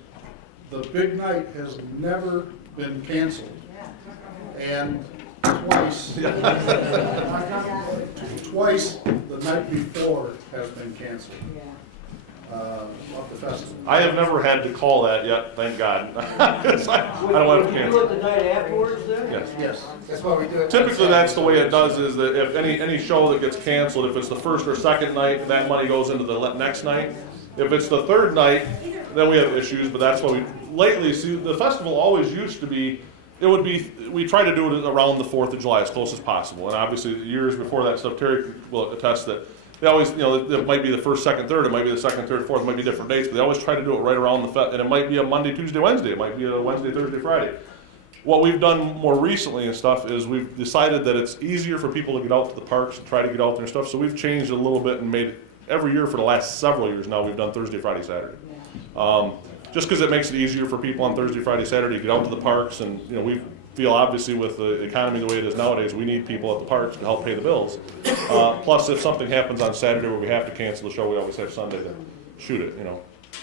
the big night has never been canceled. And twice the night before has been canceled. Of the festival. I have never had to call that yet, thank God. I don't want to Would you cancel. do it the night afterwards then? Yes. Yes, that's why we do it. Typically, that's the way it does, is that if any show that gets canceled, if it's the first or second night, that money goes into the next night. If it's the third night, then we have issues, but that's why lately, see, the festival always used to be, we try to do it around the 4th of July as close as possible. And obviously, the years before that stuff, Terry will attest that they always, it might be the 1st, 2nd, 3rd, it might be the 2nd, 3rd, 4th, it might be different dates, but they always try to do it right around the fest, and it might be a Monday, Tuesday, Wednesday, it might be a Wednesday, Thursday, Friday. What we've done more recently and stuff is we've decided that it's easier for people to get out to the parks and try to get out there and stuff, so we've changed it a little bit and made it, every year for the last several years now, we've done Thursday, Friday, Saturday. Just because it makes it easier for people on Thursday, Friday, Saturday to get out to the parks, and we feel obviously with the economy the way it is nowadays, we need people at the parks to help pay the bills. Plus, if something happens on Saturday where we have to cancel the show, we always have Sunday to shoot it.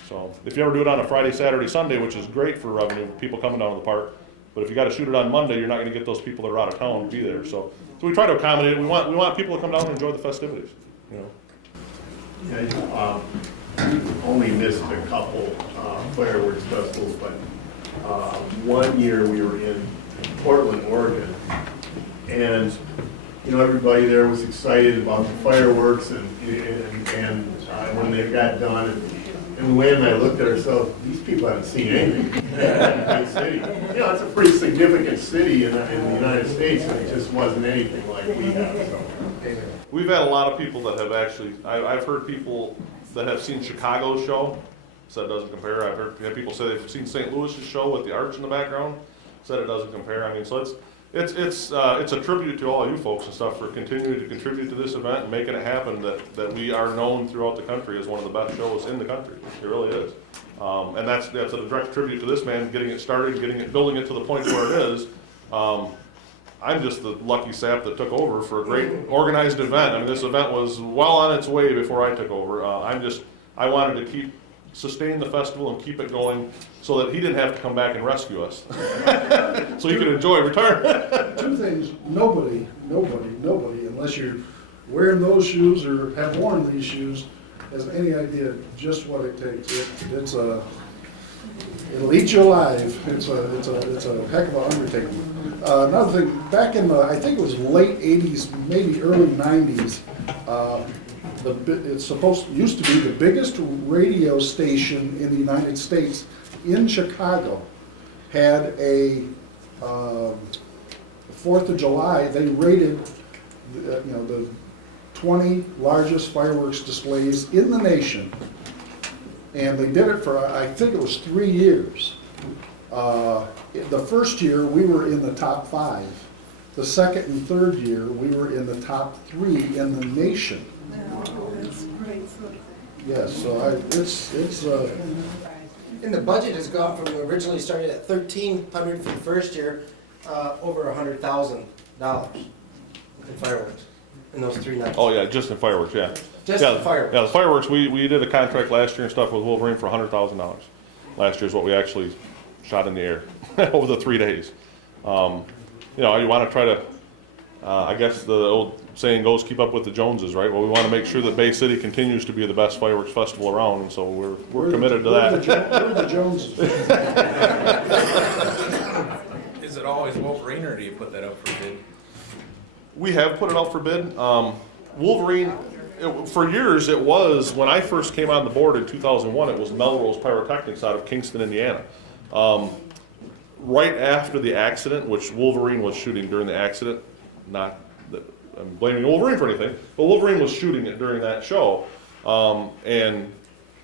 So if you ever do it on a Friday, Saturday, Sunday, which is great for revenue, people coming down to the park. But if you got to shoot it on Monday, you're not going to get those people that are out of town to be there. So we try to accommodate it. We want people to come down and enjoy the festivities. Yeah, only missed a couple fireworks festivals, but one year we were in Portland, Oregon, and everybody there was excited about the fireworks, and when they got done, and Luann and I looked at ourselves, these people haven't seen anything in a big city. It's a pretty significant city in the United States, and it just wasn't anything like we have. So. We've had a lot of people that have actually, I've heard people that have seen Chicago's show, said it doesn't compare. I've had people say they've seen St. Louis's show with the arch in the background, said it doesn't compare. I mean, so it's a tribute to all you folks and stuff for continuing to contribute to this event and making it happen, that we are known throughout the country as one of the best shows in the country. It really is. And that's a direct tribute to this man, getting it started, building it to the point where it is. I'm just the lucky sap that took over for a great organized event. I mean, this event was well on its way before I took over. I wanted to sustain the festival and keep it going so that he didn't have to come back and rescue us. So he could enjoy return. Two things, nobody, unless you're wearing those shoes or have worn these shoes, has any idea just what it takes. It'll eat you alive. It's a heck of an undertaking. Another thing, back in the, I think it was late 80s, maybe early 90s, used to be the biggest radio station in the United States in Chicago. Had a 4th of July, they rated the 20 largest fireworks displays in the nation, and they did it for, I think it was 3 years. The first year, we were in the top 5. The second and third year, we were in the top 3 in the nation. Yes, so it's And the budget has gone from originally started at $1,300 for the first year, over $100,000 in fireworks in those 3 nights. Oh, yeah, just in fireworks, yeah. Just Yeah, the fireworks. Yeah, the fireworks, we did a contract last year and stuff with Wolverine for $100,000. Last year's what we actually shot in the air over the 3 days. You know, you want to try to, I guess the old saying goes, keep up with the Joneses, right? Well, we want to make sure that Bay City continues to be the best fireworks festival around, and so we're committed to that. We're the Joneses. Is it always Wolverine, or do you put that up for bid? We have put it out for bid. Wolverine, for years it was, when I first came on the board in 2001, it was Melrose Pyrotechnics out of Kingston, Indiana. Right after the accident, which Wolverine was shooting during the accident, not that I'm blaming Wolverine for anything, but Wolverine was shooting it during that show. And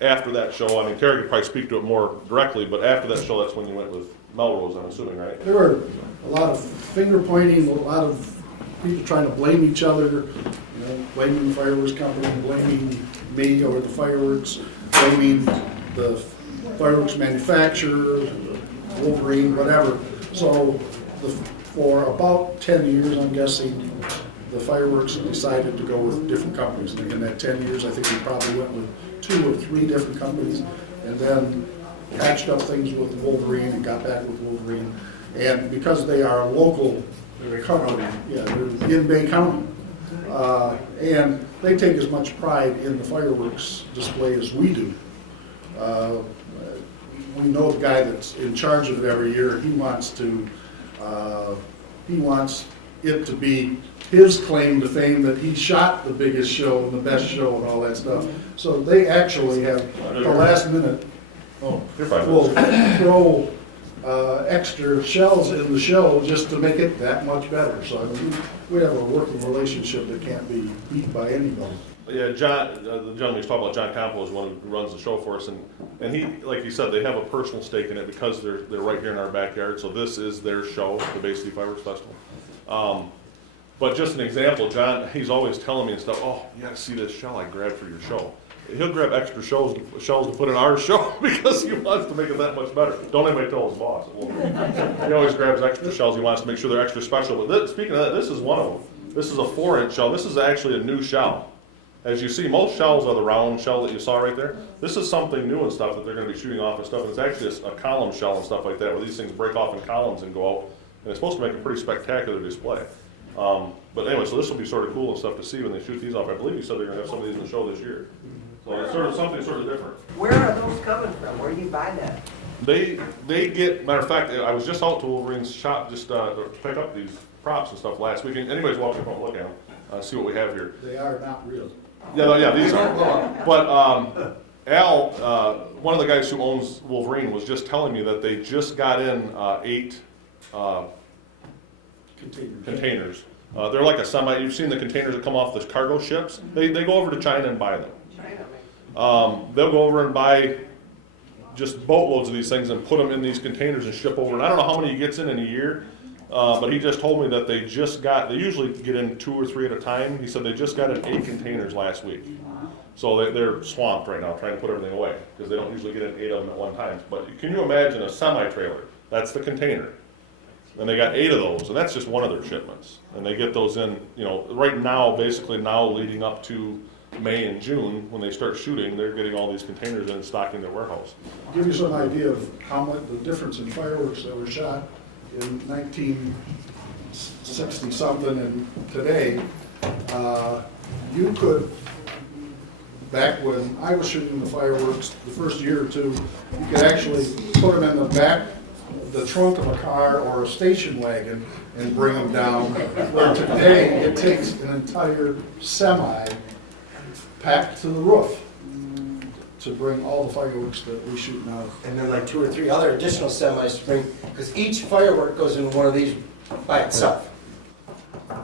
after that show, I mean, Terry could probably speak to it more directly, but after that show, that's when you went with Melrose, I'm assuming, right? There were a lot of finger pointing, a lot of people trying to blame each other, blaming the fireworks company, blaming me over the fireworks, blaming the fireworks manufacturer, Wolverine, whatever. So for about 10 years, I'm guessing, the fireworks decided to go with different companies. And in that 10 years, I think we probably went with 2 or 3 different companies, and then patched up things with Wolverine and got back with Wolverine. And because they are local, they're in Bay County. And they take as much pride in the fireworks display as we do. We know the guy that's in charge of it every year. He wants it to be his claim to fame that he shot the biggest show and the best show and all that stuff. So they actually have, at the last minute, will throw extra shells in the show just to make it that much better. So I mean, we have a working relationship that can't be beat by anybody. Yeah, John, the gentleman he's talking about, John Campo, is one who runs the show for us, and he, like you said, they have a personal stake in it because they're right here in our backyard. So this is their show, the Bay City Fireworks Festival. But just an example, John, he's always telling me and stuff. Oh, you gotta see this shell I grabbed for your show. He'll grab extra shells to put in our show because he wants to make it that much better. Don't anybody tell his boss. He always grabs extra shells. He wants to make sure they're extra special. But speaking of that, this is one of them. This is a 4-inch shell. This is actually a new shell. As you see, most shells are the round shell that you saw right there. This is something new and stuff that they're going to be shooting off and stuff. And it's actually a column shell and stuff like that, where these things break off in columns and go out. And it's supposed to make a pretty spectacular display. But anyway, so this will be sort of cool and stuff to see when they shoot these off. I believe you said they're going to have some of these in the show this year. So it's sort of something sort of different. Where are those coming from? Where do you buy that? They get, matter of fact, I was just out to Wolverine's shop just to pick up these props and stuff last week. And anybody's welcome to come look at them, see what we have here. They are not real. Yeah, no, yeah, these are. But Al, one of the guys who owns Wolverine, was just telling me that they just got in 8 containers. They're like a semi. You've seen the containers that come off the cargo ships. They go over to China and buy them. They'll go over and buy just boatloads of these things and put them in these containers and ship over. And I don't know how many he gets in a year, but he just told me that they usually get in 2 or 3 at a time. He said they just got in 8 containers last week. So they're swamped right now trying to put everything away because they don't usually get in 8 of them at one time. But can you imagine a semi-trailer? That's the container. And they got 8 of those, and that's just one of their shipments. And they get those in, right now, basically now leading up to May and June, when they start shooting, they're getting all these containers in and stocking their warehouse. I'll give you some idea of how much the difference in fireworks that were shot in 1960-something and today. You could, back when I was shooting the fireworks, the first year or two, you could actually put them in the back, the trunk of a car or a station wagon and bring them down. Where today, it takes an entire semi packed to the roof to bring all the fireworks that we shoot now. And then like 2 or 3 other additional semis to bring, because each firework goes in one of these by itself.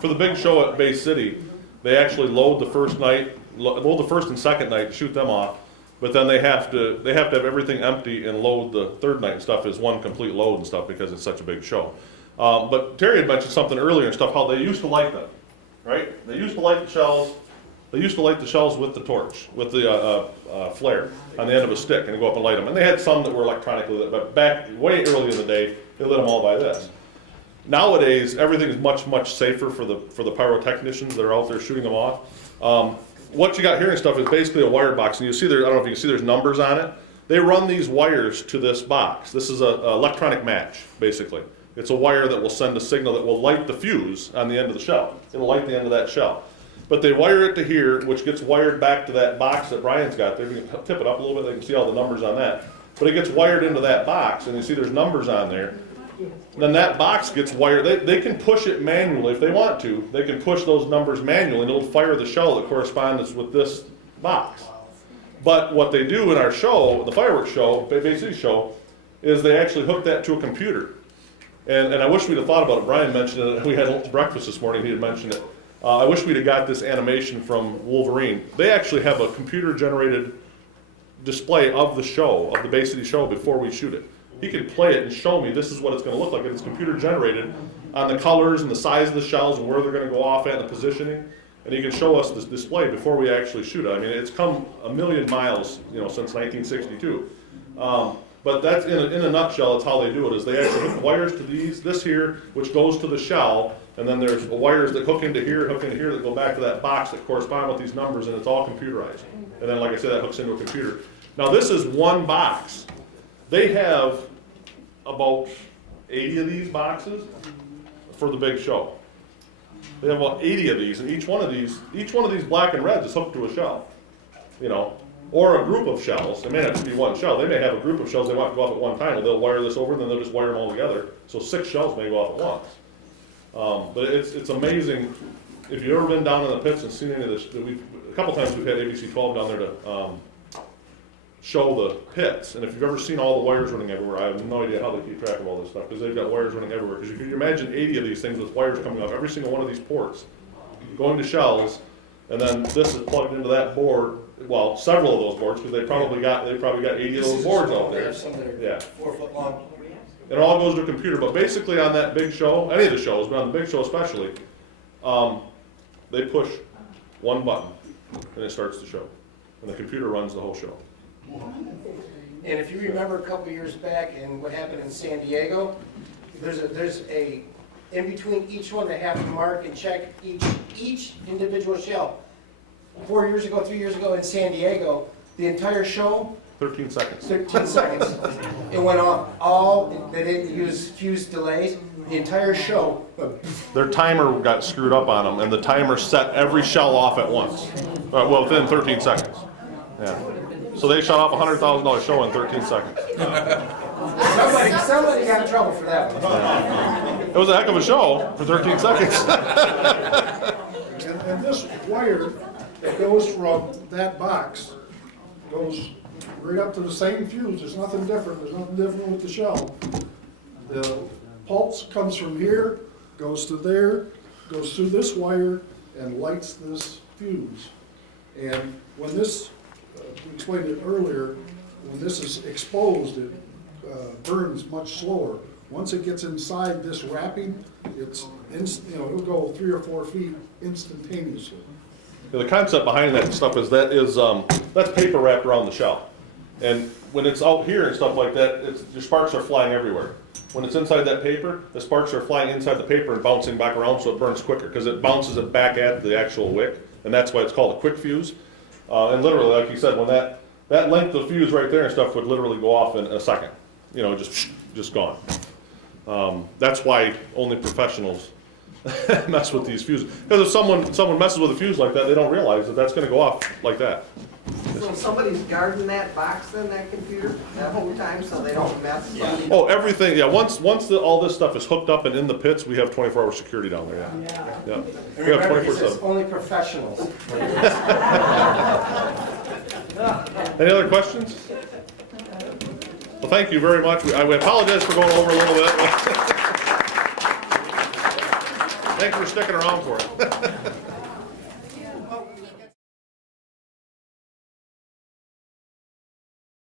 For the big show at Bay City, they actually load the first night, load the first and second night, shoot them off, but then they have to have everything empty and load the third night and stuff as one complete load and stuff because it's such a big show. But Terry had mentioned something earlier and stuff, how they used to light them, right? They used to light the shells. They used to light the shells with the torch, with the flare on the end of a stick, and go up and light them. And they had some that were electronically lit, but back way early in the day, they lit them all by this. Nowadays, everything is much, much safer for the pyrotechnicians that are out there shooting them off. What you got here and stuff is basically a wire box, and you see there, I don't know if you can see, there's numbers on it. They run these wires to this box. This is an electronic match, basically. It's a wire that will send a signal that will light the fuse on the end of the shell. It'll light the end of that shell. But they wire it to here, which gets wired back to that box that Brian's got there. You can tip it up a little bit, they can see all the numbers on that. But it gets wired into that box, and you see there's numbers on there. And then that box gets wired. They can push it manually if they want to. They can push those numbers manually, and it'll fire the shell that corresponds with this box. But what they do in our show, the fireworks show, Bay City show, is they actually hook that to a computer. And I wish we'd have thought about it. Brian mentioned it. We had breakfast this morning. He had mentioned it. I wish we'd have got this animation from Wolverine. They actually have a computer-generated display of the show, of the Bay City show, before we shoot it. He could play it and show me this is what it's going to look like. And it's computer-generated on the colors and the size of the shells and where they're going to go off at and the positioning. And he can show us this display before we actually shoot it. I mean, it's come a million miles, since 1962. But that's in a nutshell. It's how they do it. Is they actually hook wires to this here, which goes to the shell, and then there's wires that hook into here that go back to that box that correspond with these numbers, and it's all computerized. And then, like I said, that hooks into a computer. Now, this is one box. They have about 80 of these boxes for the big show. They have about 80 of these, and each one of these black and reds is hooked to a shell, or a group of shells. It may not just be one shell. They may have a group of shells they want to go off at one time, and they'll wire this over, and then they'll just wire them all together. So 6 shells may go off at once. But it's amazing. If you've ever been down in the pits and seen any of this, a couple times we've had ABC 12 down there to show the pits, and if you've ever seen all the wires running everywhere, I have no idea how they keep track of all this stuff, because they've got wires running everywhere. Because you can imagine 80 of these things with wires coming off every single one of these ports, going to shells, and then this is plugged into that board. Well, several of those boards, because they probably got 80 of those boards out there. Yeah. 4 foot long. It all goes to a computer, but basically on that big show, any of the shows, but on the big show especially, they push one button, and it starts the show, and the computer runs the whole show. And if you remember a couple years back and what happened in San Diego, there's a in between each one they have to mark and check each individual shell. 4 years ago, 3 years ago in San Diego, the entire show, 13 seconds. 13 seconds. It went off. They didn't use fuse delays. The entire show. Their timer got screwed up on them, and the timer set every shell off at once. Within 13 seconds. Yeah. So they shot off a $100,000 show in 13 seconds. Somebody got in trouble for that one. Yeah. It was a heck of a show for 13 seconds. And this wire that goes from that box goes right up to the same fuse. There's nothing different. There's nothing different with the shell. The pulse comes from here, goes to there, goes through this wire, and lights this fuse. And when this, we explained it earlier, when this is exposed, it burns much slower. Once it gets inside this wrapping, it'll go 3 or 4 feet instantaneously. The concept behind that stuff is that's paper wrapped around the shell, and when it's out here and stuff like that, the sparks are flying everywhere. When it's inside that paper, the sparks are flying inside the paper and bouncing back around, so it burns quicker because it bounces it back at the actual wick, and that's why it's called a quick fuse. And literally, like you said, when that length of fuse right there and stuff would literally go off in a second, just gone. That's why only professionals mess with these fuses. Because if someone messes with a fuse like that, they don't realize that that's going to go off like that. So somebody's guarding that box then, that computer, that whole time, so they don't mess somebody? Oh, everything, yeah, once all this stuff is hooked up and in the pits, we have 24-hour security down there, yeah. Yeah. And We have remember, he says 24/7. only professionals. Any other questions? Well, thank you very much. We apologize for going over a little bit. Thanks for sticking around for it.